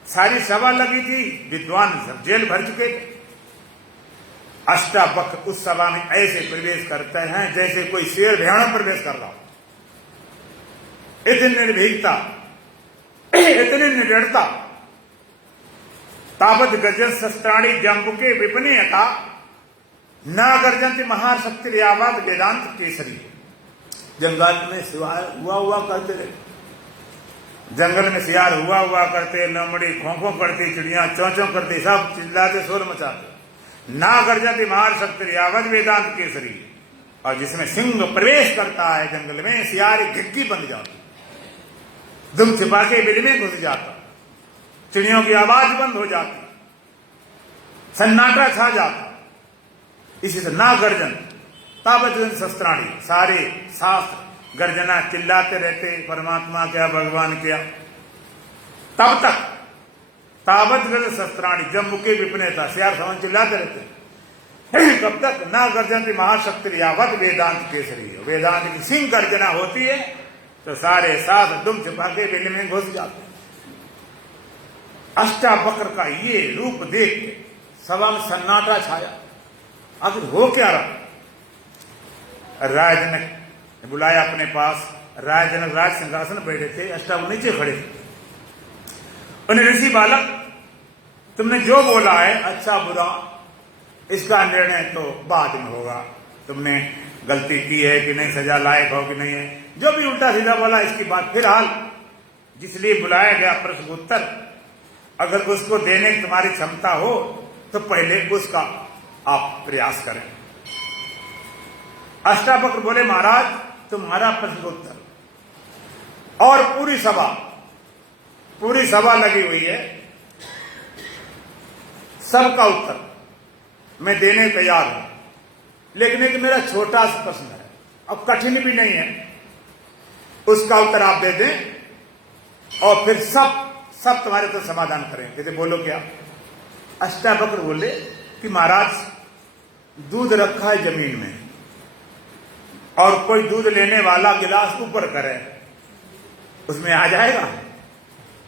सारी सभा लगी थी, विद्वान सब जेल भर चुके थे। अष्टावक्र उस सभा में ऐसे प्रवेश करते हैं जैसे कोई शेर भयानक प्रवेश कर रहा हो। इतनी निर्भीकता, इतनी निडरता। तावत गर्जन शस्त्राणी जम्बुके विपने था, न गर्जंती महाशक्ति यावत वेदांत केसरी। जंगल में सिवार हुआ करते रहे, जंगल में सियार हुआ करते, लोमड़ी खोखो करती, चिड़िया चौं चौं करती, सब चिल्लाते शोर मचाते। ना गर्जती महाशक्ति यावत वेदांत केसरी। और जिसमें सिंह प्रवेश करता है जंगल में, सियार घिग्गी बन जाती, दुम छिपा के बिल में घुस जाता, चिड़ियों की आवाज बंद हो जाती, सन्नाटा छा जाता। इसी से ना गर्जन तावत शस्त्राणी, सारे शास्त्र गर्जना चिल्लाते रहते, परमात्मा क्या, भगवान क्या। तब तक तावत गर्ज शस्त्राणी जम्बुके विपने था, सियार समझ चिल्लाते रहते। कब तक? ना गर्जन महाशक्ति यावत वेदांत केसरी। वेदांत की सिंह गर्जना होती है तो सारे साथ दुम छिपा के बिल में घुस जाते। अष्टावक्र का ये रूप देख के सभा में सन्नाटा छाया। आखिर हो क्या रहा? राजनक ने बुलाया अपने पास। राजनक राज सिंहासन बैठे थे, अष्टावक्र नीचे खड़े थे। उन्हें ऋषि बालक, तुमने जो बोला है अच्छा बुरा इसका निर्णय तो बाद में होगा। तुमने गलती की है कि नहीं, सजा लायक हो कि नहीं है, जो भी उल्टा सीधा बोला इसकी बात। फिलहाल जिसलिए बुलाया गया प्रश्न उत्तर अगर उसको देने की तुम्हारी क्षमता हो तो पहले उसका आप प्रयास करें। अष्टावक्र बोले महाराज तुम्हारा प्रश्न उत्तर। और पूरी सभा लगी हुई है, सबका उत्तर मैं देने तैयार हूं, लेकिन एक मेरा छोटा सा प्रश्न है, अब कठिन भी नहीं है, उसका उत्तर आप दे दें और फिर सब तुम्हारे तो समाधान करें। कहते बोलो क्या? अष्टावक्र बोले कि महाराज दूध रखा है जमीन में और कोई दूध लेने वाला गिलास ऊपर करे, उसमें आ जाएगा?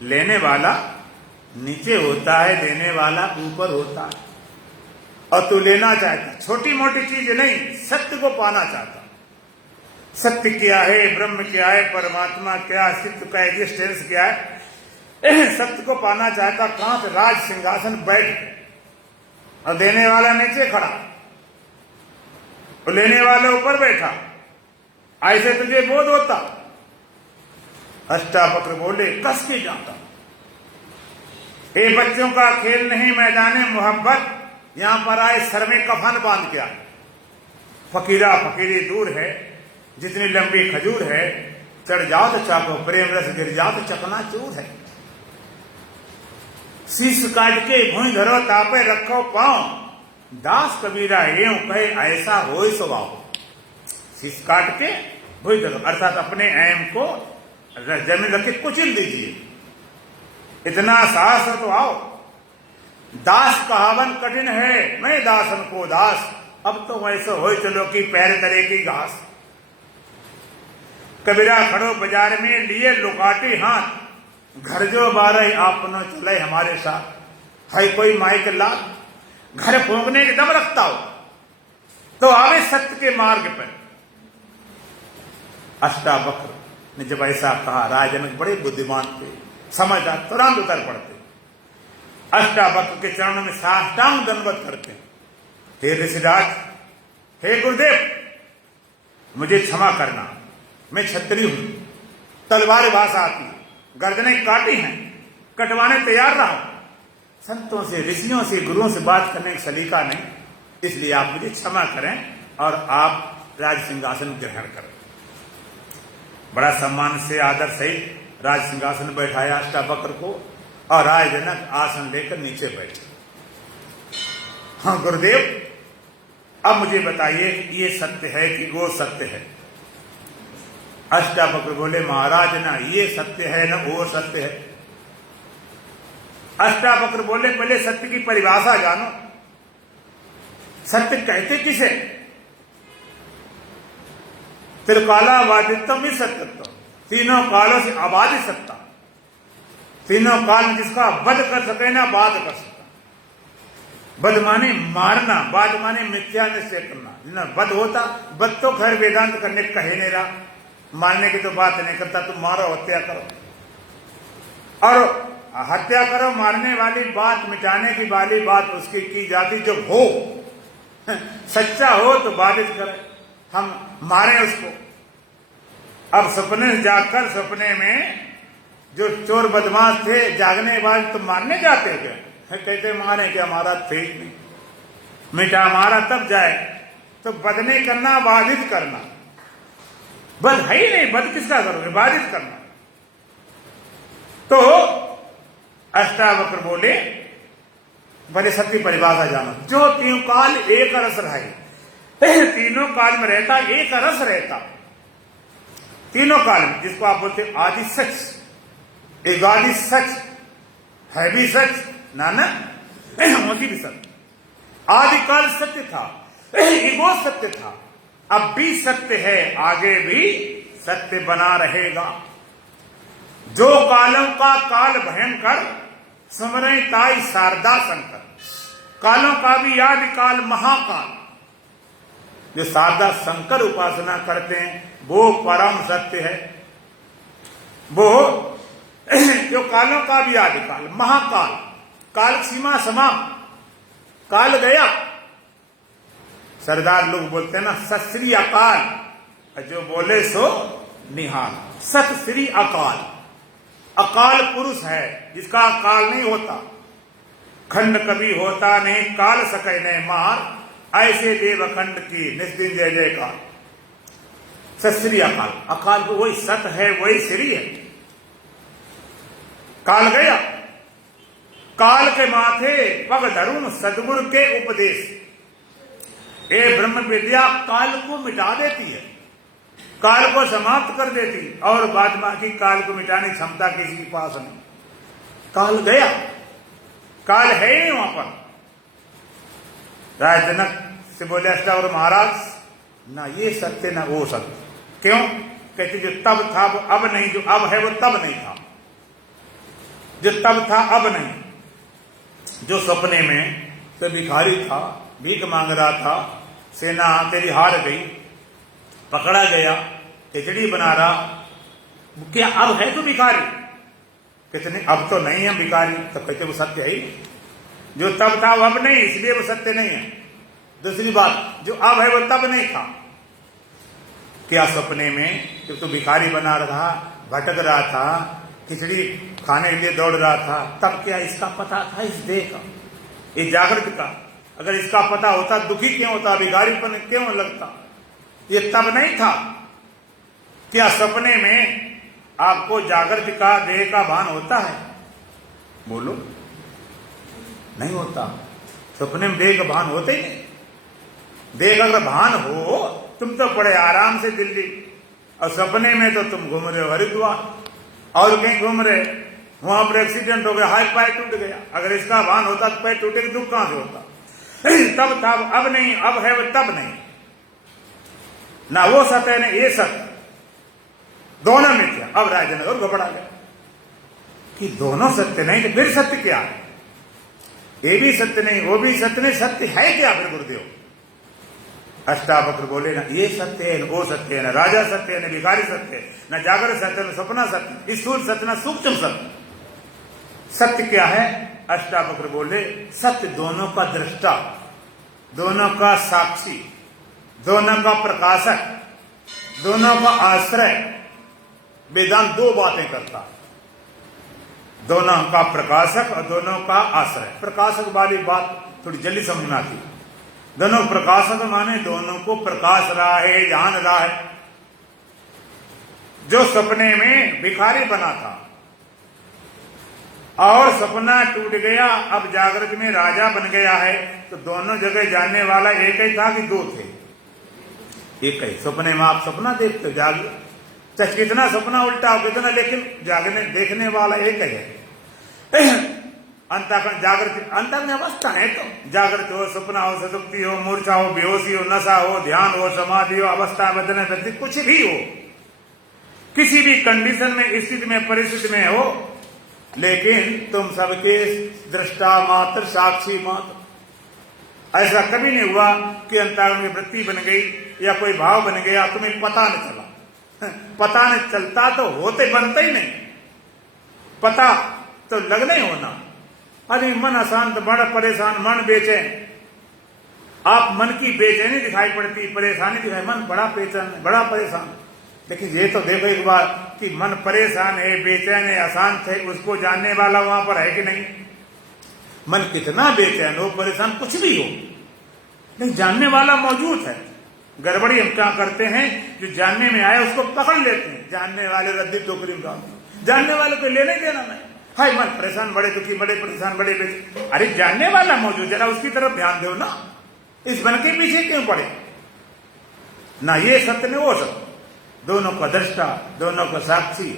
लेने वाला नीचे होता है, देने वाला ऊपर होता है। और तू लेना चाहता, छोटी मोटी चीज नहीं, सत्य को पाना चाहता। सत्य क्या है, ब्रह्म क्या है, परमात्मा क्या, अस्तित्व का एग्जिस्टेंस क्या है, सत्य को पाना चाहता। कहां से? राज सिंहासन बैठ और देने वाला नीचे खड़ा, और लेने वाले ऊपर बैठा। ऐसे तुझे बोध होता? अष्टावक्र बोले कस के जाता। ये बच्चों का खेल नहीं मैदाने मोहब्बत, यहां पर आए सर में कफन बांध के आए। फकीरा फकीरी दूर है, जितनी लंबी खजूर है, चढ़ जाओ तो चाको, प्रेम रस गिर जाओ तो चकना चूर है। शीश काट के भूई धरो तापे रखो पाँव, दास कबीरा एवं कहे ऐसा हो स्वभाव। शीश काट के भूई धरो अर्थात अपने एम को जमीन रख के कुचल दीजिए, इतना साहस तो आओ। दास कहावन कठिन है, मैं दासन को दास, अब तो वैसे हो चलो कि पैर तरे की घास। कबीरा खड़ो बाजार में लिए लुकाटी हाथ, घर जो बारह आप न चले हमारे साथ। है कोई माइक लाल घर फूंकने के दम रखता हो तो आवे सत्य के मार्ग पर। अष्टावक्र ने जब ऐसा कहा, राजनक बड़े बुद्धिमान थे, समझदार, तुरंत उतर पड़ते। अष्टावक्र के चरणों में साष्टांग दंडवत करते। हे ऋषिराज, हे गुरुदेव, मुझे क्षमा करना, मैं क्षत्रिय हूं, तलवार भाषा आती, गर्दनें काटी हैं, कटवाने तैयार रहा। संतों से, ऋषियों से, गुरुओं से बात करने का सलीका नहीं, इसलिए आप मुझे क्षमा करें और आप राज सिंहासन ग्रहण करें। बड़ा सम्मान से, आदर सहित राज सिंहासन बैठाया अष्टावक्र को और राजजनक आसन लेकर नीचे बैठे। हाँ गुरुदेव, अब मुझे बताइए ये सत्य है कि वो सत्य है? अष्टावक्र बोले, महाराज ना ये सत्य है ना वो सत्य है। अष्टावक्र बोले, पहले सत्य की परिभाषा जानो, सत्य कहते किसे? त्रिकालाबाधित्वम ही सत्यत्व, तीनों कालों से आबादी सत्ता, तीनों काल में जिसका वध कर सके ना बाध कर सकता। वध माने मारना, बाध माने मिथ्या निश्चय करना। जिन्हें वध होता, वध तो खैर वेदांत करने कहे नहीं रहा, मारने की तो बात नहीं करता, तुम मारो, हत्या करो, और हत्या करो, मारने वाली बात, मिटाने की वाली बात उसकी की जाती जब हो, सच्चा हो तो बाधित करे, हम मारे उसको। अब सपने से जागकर, सपने में जो चोर बदमाश थे, जागने बाद तो मारने जाते थे, कहते मारे क्या, मारा थे नहीं, मिटा मारा तब जाए, तो बद नहीं करना, बाधित करना। बद है ही नहीं, बद किसका करोगे, बाधित करना। तो अष्टावक्र बोले, भले सत्य परिभाषा जानो, जो तीनों काल एक रस रहे, तीनों काल में रहता, एक रस रहता, तीनों काल में, जिसको आप बोलते आदि सच, एक आदि सच है भी सच, नाना मोदी भी सत्य। आदिकाल सत्य था, वो सत्य था, अब भी सत्य है, आगे भी सत्य बना रहेगा। जो कालों का काल भयंकर, सुमरई ताई शारदा शंकर। कालों का भी याद काल महाकाल, जो शारदा शंकर उपासना करते हैं वो परम सत्य है। वो जो कालों का भी याद काल, महाकाल, काल सीमा समाप्त, काल गया। सरदार लोग बोलते हैं ना, सत श्री अकाल, जो बोले सो निहाल। सत श्री अकाल, अकाल पुरुष है जिसका अकाल नहीं होता, खंड कभी होता नहीं, काल सके नहीं मार, ऐसे देव खंड की निस्दिन जय जयकार। सत श्री अकाल, अकाल को वही सत है, वही श्री है। काल गया, काल के माथे पग धरूं सदगुरु के उपदेश। ये ब्रह्म विद्या काल को मिटा देती है, काल को समाप्त कर देती, और बाद बाकी काल को मिटाने की क्षमता किसी के पास नहीं। काल गया, काल है ही नहीं वहां पर। राज जनक से बोले अष्टावक्र महाराज, ना ये सत्य ना वो सत्य। क्यों? कहते जो तब था वो अब नहीं, जो अब है वो तब नहीं था, जो तब था अब नहीं। जो सपने में तो भिखारी था, भीख मांग रहा था, सेना तेरी हार गई, पकड़ा गया, खिचड़ी बना रहा, क्या अब है तो भिखारी? कहते नहीं अब तो नहीं है भिखारी। तो कहते वो सत्य है ही, जो तब था वो अब नहीं, इसलिए वो सत्य नहीं है। दूसरी बात, जो अब है वो तब नहीं था। क्या सपने में जब तो भिखारी बना रहा, भटक रहा था, खिचड़ी खाने के लिए दौड़ रहा था, तब क्या इसका पता था इस देह का, इस जागृत का? अगर इसका पता होता दुखी क्यों होता, भिखारीपन क्यों लगता? ये तब नहीं था। क्या सपने में आपको जागृत का, देह का भान होता है? बोलो। नहीं होता। सपने में देह का भान होते ही नहीं। देह का अगर भान हो, तुम तो पड़े आराम से दिल्ली, और सपने में तो तुम घूम रहे हो हरिद्वार और कहीं घूम रहे, वहां पर एक्सीडेंट हो गया, हाथ पैर टूट गया। अगर इसका भान होता तो पैर टूटे के दुख कहां से होता? तब था, अब नहीं, अब है तब नहीं। ना वो सत्य है ना ये सत्य, दोनों मिथ्या। अब राजन और घबरा गया कि दोनों सत्य नहीं तो फिर सत्य क्या है? ये भी सत्य नहीं, वो भी सत्य नहीं, सत्य है क्या फिर गुरुदेव? अष्टावक्र बोले ना ये सत्य है, न वो सत्य है, न राजा सत्य है, न भिखारी सत्य है, न जागरण सत्य, न सपना सत्य, स्थूल सत्य, न सूक्ष्म सत्य। सत्य क्या है? अष्टावक्र बोले सत्य दोनों का दृष्टा, दोनों का साक्षी, दोनों का प्रकाशक, दोनों का आश्रय। वेदांत दो बातें करता है, दोनों का प्रकाशक और दोनों का आश्रय। प्रकाशक वाली बात थोड़ी जल्दी समझ में आती। दोनों प्रकाशक माने दोनों को प्रकाश रहा है, जान रहा है। जो सपने में भिखारी बना था और सपना टूट गया, अब जागृत में राजा बन गया है, तो दोनों जगह जानने वाला एक ही था कि दो थे? एक ही। सपने में आप सपना देखते हो, जाग चाहे कितना सपना उल्टा हो कितना, लेकिन जागने देखने वाला एक ही है। अंतःकरण जागृत, अंतःकरण अवस्था है तो जागृत हो, सपना हो, सुषुप्ति हो, मूर्छा हो, बेहोशी हो, नशा हो, ध्यान हो, समाधि हो, अवस्था बदलने व्यक्ति कुछ भी हो, किसी भी कंडीशन में, स्थिति में, परिस्थिति में हो, लेकिन तुम सबके दृष्टा मात्र, साक्षी मात्र। ऐसा कभी नहीं हुआ कि अंतःकरण में वृत्ति बन गई या कोई भाव बन गया, तुम्हें पता नहीं चला। पता नहीं चलता तो होते बनते ही नहीं, पता तो लगना ही होना। अरे मन अशांत, बड़ा परेशान, मन बेचैन, आप मन की बेचैनी दिखाई पड़ती, परेशानी दिखाई, मन बड़ा बेचैन, बड़ा परेशान। लेकिन ये तो देखो एक बार कि मन परेशान है, बेचैन है, अशांत है, उसको जानने वाला वहां पर है कि नहीं? मन कितना बेचैन हो, परेशान कुछ भी हो, नहीं जानने वाला मौजूद है। गड़बड़ी हम क्या करते हैं, जो जानने में आए उसको पकड़ लेते हैं, जानने वाले रद्दी टोकरी में डालते, जानने वाले को लेने देना नहीं। हाय मन परेशान, बड़े दुखी, बड़े परेशान, बड़े बेचैन। अरे जानने वाला मौजूद, जरा उसकी तरफ ध्यान दो ना, इस मन के पीछे क्यों पड़े? ना ये सत्य न वो सत्य, दोनों का दृष्टा, दोनों का साक्षी।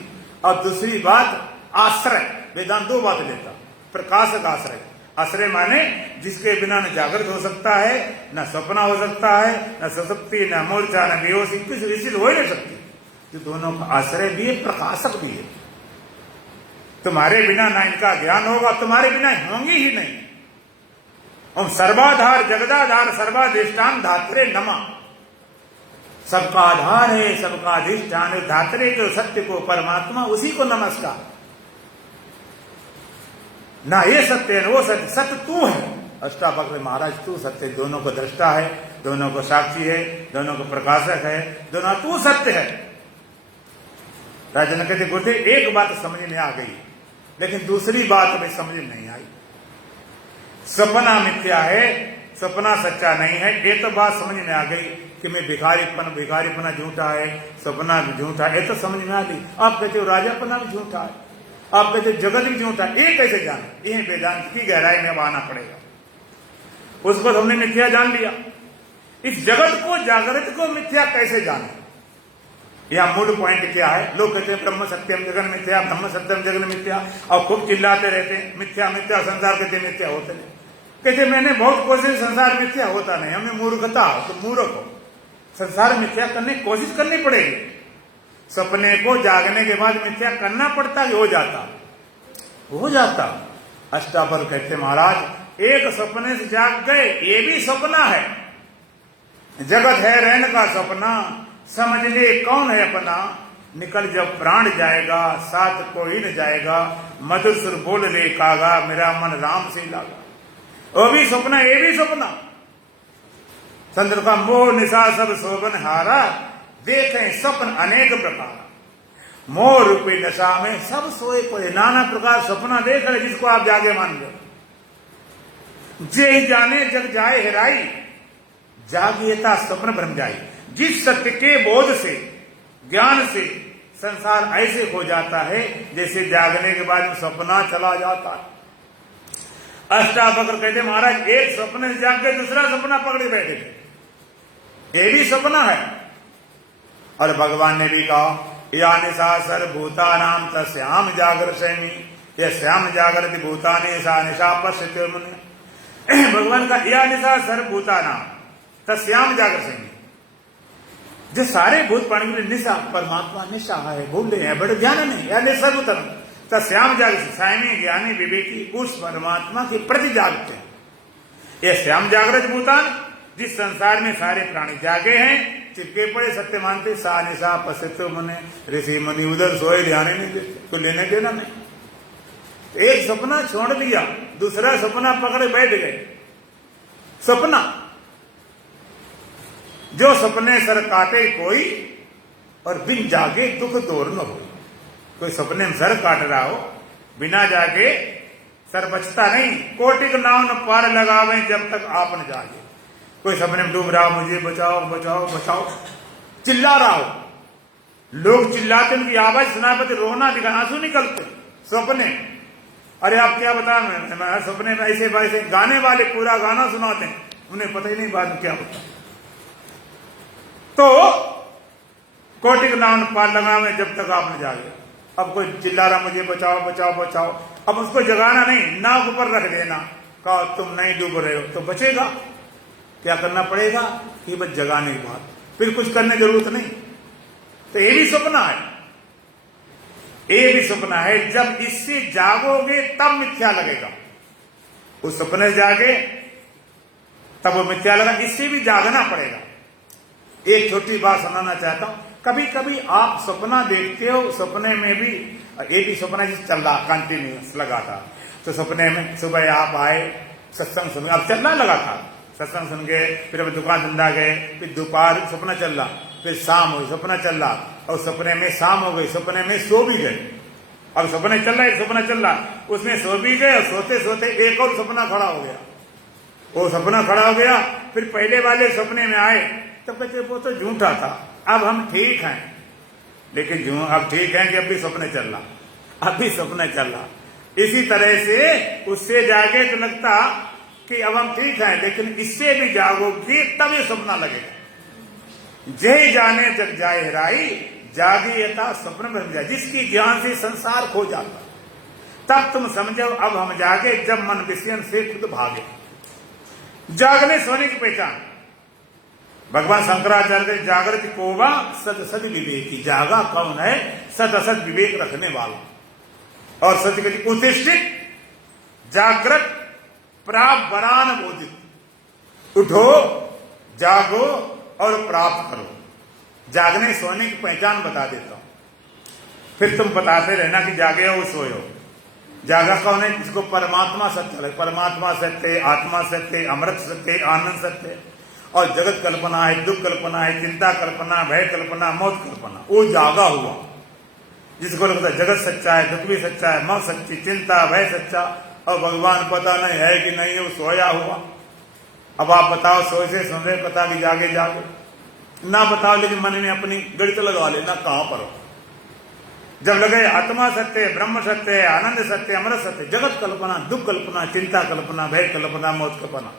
और दूसरी बात आश्रय। वेदांत दो बात लेता, प्रकाशक आश्रय। आश्रय माने जिसके बिना न जागृत हो सकता है, न सपना हो सकता है, न सुषुप्ति, न मूर्छा, न बेहोशी, कुछ विचलित हो ही नहीं सकती। जो दोनों का आश्रय भी है, प्रकाशक भी है। तुम्हारे बिना ना इनका ज्ञान होगा, तुम्हारे बिना होंगी ही नहीं। ओम सर्वाधार जगदाधार सर्वाधिष्ठान धात्रे नमः। सबका आधार है, सबका अधिष्ठान है, धात्रे जो सत्य को परमात्मा, उसी को नमस्कार। ना ये सत्य है, वो सत्य, सत्य तू है। अष्टावक्र महाराज तू सत्य, दोनों को दृष्टा है, दोनों को साक्षी है, दोनों को प्रकाशक है, दोनों तू सत्य है। राजन कहते गुरुदेव एक बात समझ में आ गई, लेकिन दूसरी बात हमें समझ में नहीं आई। सपना मिथ्या है, सपना सच्चा नहीं है, ये तो बात समझ में आ गई कि मैं भिखारीपना झूठा है, सपना भी झूठा है, ये तो समझ में आ गई। आप कहते हो राजापना भी झूठा है, आप कहते जगत भी झूठा है, ये कैसे जाने? ये वेदांत की गहराई में आना पड़ेगा। उसको हमने मिथ्या जान लिया, इस जगत को, जागृत को मिथ्या कैसे जाने? यह मूल पॉइंट क्या है? लोग कहते हैं ब्रह्म सत्यम जगन मिथ्या, ब्रह्म सत्यम जगन मिथ्या, और खूब चिल्लाते रहते हैं मिथ्या मिथ्या, संसार कहते मिथ्या होते नहीं। कहते मैंने बहुत कोशिश, संसार मिथ्या होता नहीं, हमें मूर्खता हो, तो मूर्ख हो। संसार मिथ्या करने की कोशिश करनी पड़ेगी। सपने को जागने के बाद मिथ्या करना पड़ता है, हो जाता, हो जाता। अष्टावक्र कहते महाराज एक सपने से जाग गए, ये भी सपना है। जगत है रहने का सपना, समझ ले कौन है अपना। निकल जब प्राण जाएगा, साथ कोई न जाएगा, मधुर सुर बोल ले कागा, मेरा मन राम से लागा। वो भी सपना, ये भी सपना। चंद्र का मोह निशा सब शोभन हारा, देखें स्वप्न अनेक प्रकार। मोह रूपी नशा में सब सोए पड़े, नाना प्रकार सपना देख रहे, जिसको आप जागे मान लो। जे जाने जग जाए हेराई, जागीता स्वप्न भ्रम जाए। जिस सत्य के बोध से, ज्ञान से संसार ऐसे हो जाता है जैसे जागने के बाद सपना चला जाता है। अष्टावक्र कहते महाराज एक सपने से जाग के दूसरा सपना पकड़े बैठे थे, ये भी सपना है। और भगवान ने भी कहा या निशा सर्वभूतानाम तस्याम जागृशैनी, ये श्याम जागृति भूतानि सा निशा पश्यते मुने। भगवान का या निशा सर्वभूतानाम तस्याम जागृशैनी, जो सारे भूत प्राणी के निशा परमात्मा निशा है, भूले हैं, बड़े ज्ञान नहीं, या निसर्वतम तस्याम जागृति, सायनी ज्ञानी विवेकी उस परमात्मा के प्रति जागते हैं। ये श्याम जागृत भूतान, जिस संसार में सारे प्राणी जागे हैं, चिपके पड़े सत्य मानते, सा निशा पश्यते मुने, ऋषि मुनि उधर सोए ध्यान ही नहीं देते, कोई लेने देना नहीं। तो एक सपना छोड़ दिया, दूसरा सपना पकड़े बैठ गए। सपना जो सपने सर काटे कोई, और बिन जागे दुख दूर न हो। कोई सपने में सर काट रहा हो, बिना जागे सर बचता नहीं। कोटि नाव न पार लगावे जब तक आप न जागे। कोई सपने में डूब रहा हो, मुझे बचाओ बचाओ बचाओ, चिल्ला रहा हो, लोग चिल्लाते, उनकी आवाज सुना पाते, रोना दिखा, आंसू निकलते सपने। अरे आप क्या बता, मैं सपने में ऐसे वैसे गाने वाले पूरा गाना सुनाते हैं, उन्हें पता ही नहीं बाद में क्या होता। तो कोटि का नाम पार लगावे जब तक आप न जागे। अब कोई चिल्ला रहा मुझे बचाओ बचाओ बचाओ, अब उसको जगाना नहीं, नाव ऊपर रख देना, कहा तुम नहीं डूब रहे हो, तो बचेगा। क्या करना पड़ेगा कि बस जगाने के बाद, फिर कुछ करने की जरूरत नहीं। तो ये भी सपना है, ये भी सपना है। जब इससे जागोगे तब मिथ्या लगेगा। उस सपने से जागे तब वो मिथ्या लगा, इससे भी जागना पड़ेगा। एक छोटी बात सुनाना चाहता हूं। कभी कभी आप सपना देखते हो, सपने में भी एक ही सपना जिस चल रहा कंटिन्यूस लगा था, तो सपने में सुबह आप आए सत्संग सुन, अब चलना लगा था, सत्संग सुन गए, फिर अब दुकान धंधा गए, फिर दोपहर सपना चल रहा, फिर शाम हुई सपना चल रहा, और सपने में शाम हो गई, सपने में सो भी गए। अब सपने चल रहा है, सपना चल रहा, उसमें सो भी गए, और सोते सोते एक और सपना खड़ा हो गया। वो सपना खड़ा हो गया, फिर पहले वाले सपने में आए, तब कहते वो तो झूठा था, अब हम ठीक हैं। लेकिन अब ठीक है कि अब भी सपने चल रहा, अब भी सपना चल रहा। इसी तरह से उससे जागे तो लगता कि अब हम ठीक हैं, लेकिन इससे भी जागोगे तब ये सपना लगेगा। जय जाने जग जाए हेराई, जागी यथा स्वप्न बन जाए। जिसकी ज्ञान से संसार खो जाता, तब तुम समझो अब हम जागे, जब मन विषयन से खुद भागे। जागने सोने की पहचान भगवान शंकराचार्य के जागृत कोवा सत सद विवेकी। जागा कौन है? सत असत विवेक रखने वाला। और सत्य कहती उत्तिष्ठित जागृत प्राप्त वरान बोधित। उठो, जागो और प्राप्त करो। जागने सोने की पहचान बता देता हूं, फिर तुम बताते रहना कि जागे हो सोए हो। जागा कौन है? जिसको परमात्मा सत्य है। परमात्मा सत्य, आत्मा सत्य, अमृत सत्य, आनंद सत्य, और जगत कल्पना है, दुख कल्पना है, चिंता कल्पना, भय कल्पना, मौत कल्पना, वो जागा हुआ। जिसको लगता है जगत सच्चा है, दुख भी सच्चा है, मौत सच्ची, चिंता भय सच्चा, और भगवान पता नहीं है कि नहीं है, वो सोया हुआ। अब आप बताओ, सोए से सुन रहे, पता कि जागे जागे ना बताओ, लेकिन मन में अपनी गणित लगा लेना कहां पर हो। जब लगे आत्मा सत्य है, ब्रह्म सत्य है, आनंद सत्य, अमृत सत्य, जगत कल्पना, दुख कल्पना, चिंता कल्पना, भय कल्पना, मौत कल्पना,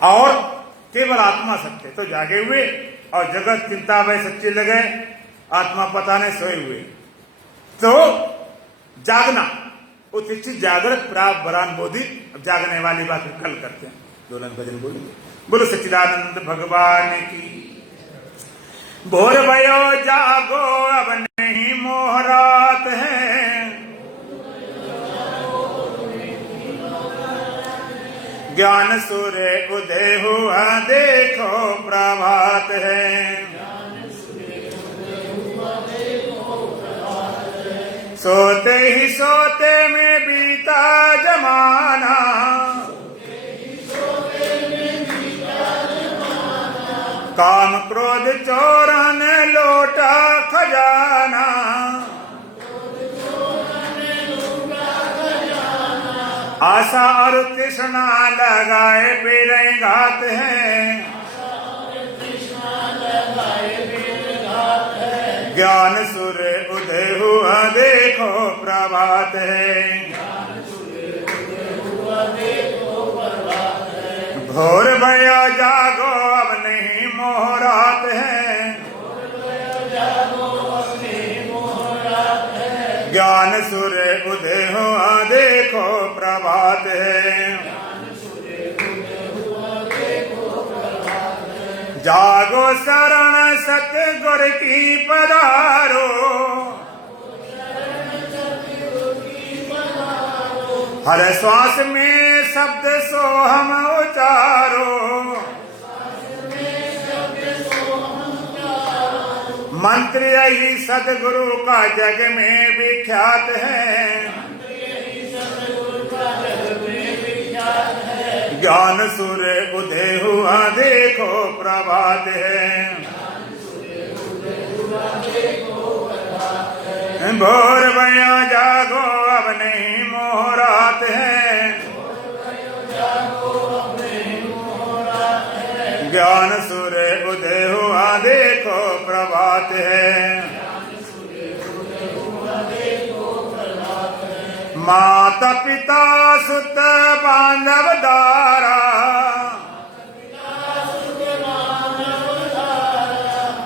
और केवल आत्मा सत्य, तो जागे हुए। और जगत चिंता भय सच्चे लगे, आत्मा पता नहीं सोए हुए। तो जागना उत्तिष्ठित जागृत प्राप्त वरान बोधित। अब जागने वाली बात कल करते हैं, दो रंग भजन बोलेंगे। बोलो सच्चिदानंद भगवान की। भोर भयो जागो अब नहीं मोह रात है, ज्ञान सूर्य उदय हुआ देखो प्रभात है। सोते ही सोते में बीता जमाना, काम क्रोध चोरन लोटा खजाना, आशा और तृष्णा लगाए फिर घात है, ज्ञान सूर्य उदय हुआ देखो प्रभात है। भोर भयो जागो अब नहीं मोह रात है, ज्ञान सूर्य उदय हुआ देखो प्रभात है। जागो शरण सतगुर की पधारो, हर श्वास में शब्द सो हम उचारो, मंत्र यही सदगुरु का जग में विख्यात है, ज्ञान सूर्य उदय हुआ देखो प्रभात है। भोर भयो जागो अब नहीं मोह रात है, ज्ञान सूर्य उदय हुआ देखो प्रभात है। माता पिता सुत बांधव दारा,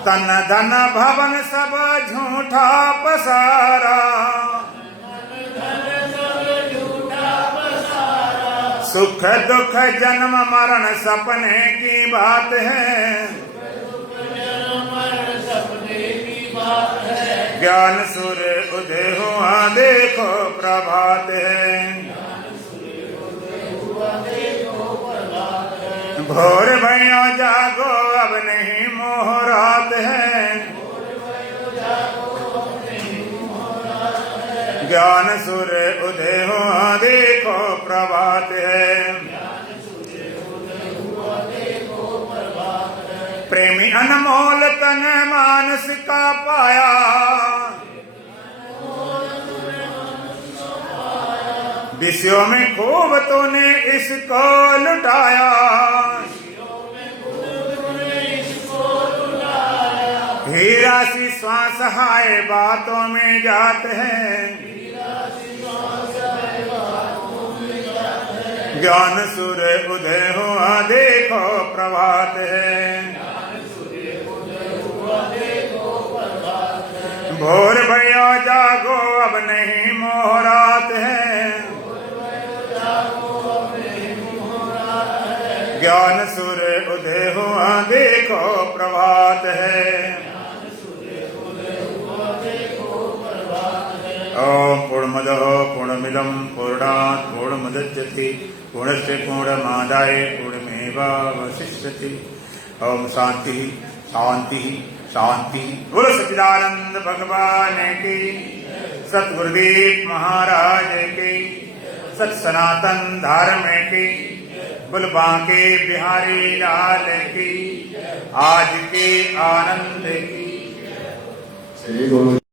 तन धन भवन सब झूठा पसारा, सुख दुख जन्म मरण सपने की बात है, ज्ञान सूर्य उदय हुआ देखो प्रभात है। भोर भयो जागो अब नहीं मोह रात है, ज्ञान सूर्य उदय हुआ देखो प्रभात है। प्रेमी अनमोल तन मानस का पाया, विषयों में खूब तूने इसको लुटाया, हीरा सी श्वास हाय बातों में जात है, ज्ञान सूर्य उदय हुआ देखो प्रभात है। भोर भयो जागो अब नहीं मोह रात है, ज्ञान सूर्य उदय हुआ देखो प्रभात है। ओम पूर्णमदः पूर्णमिदं पूर्णात् पूर्णमुदच्यते पूर्णस्य पूर्णमादाय पूर्णमेवावशिष्यते। ओम शांति शांति शांति। बोलो सच्चिदानंद भगवान की, सतगुरुदेव महाराज की, सत सनातन धर्म की, बोल बांके बिहारी लाल की, आज के आनंद की।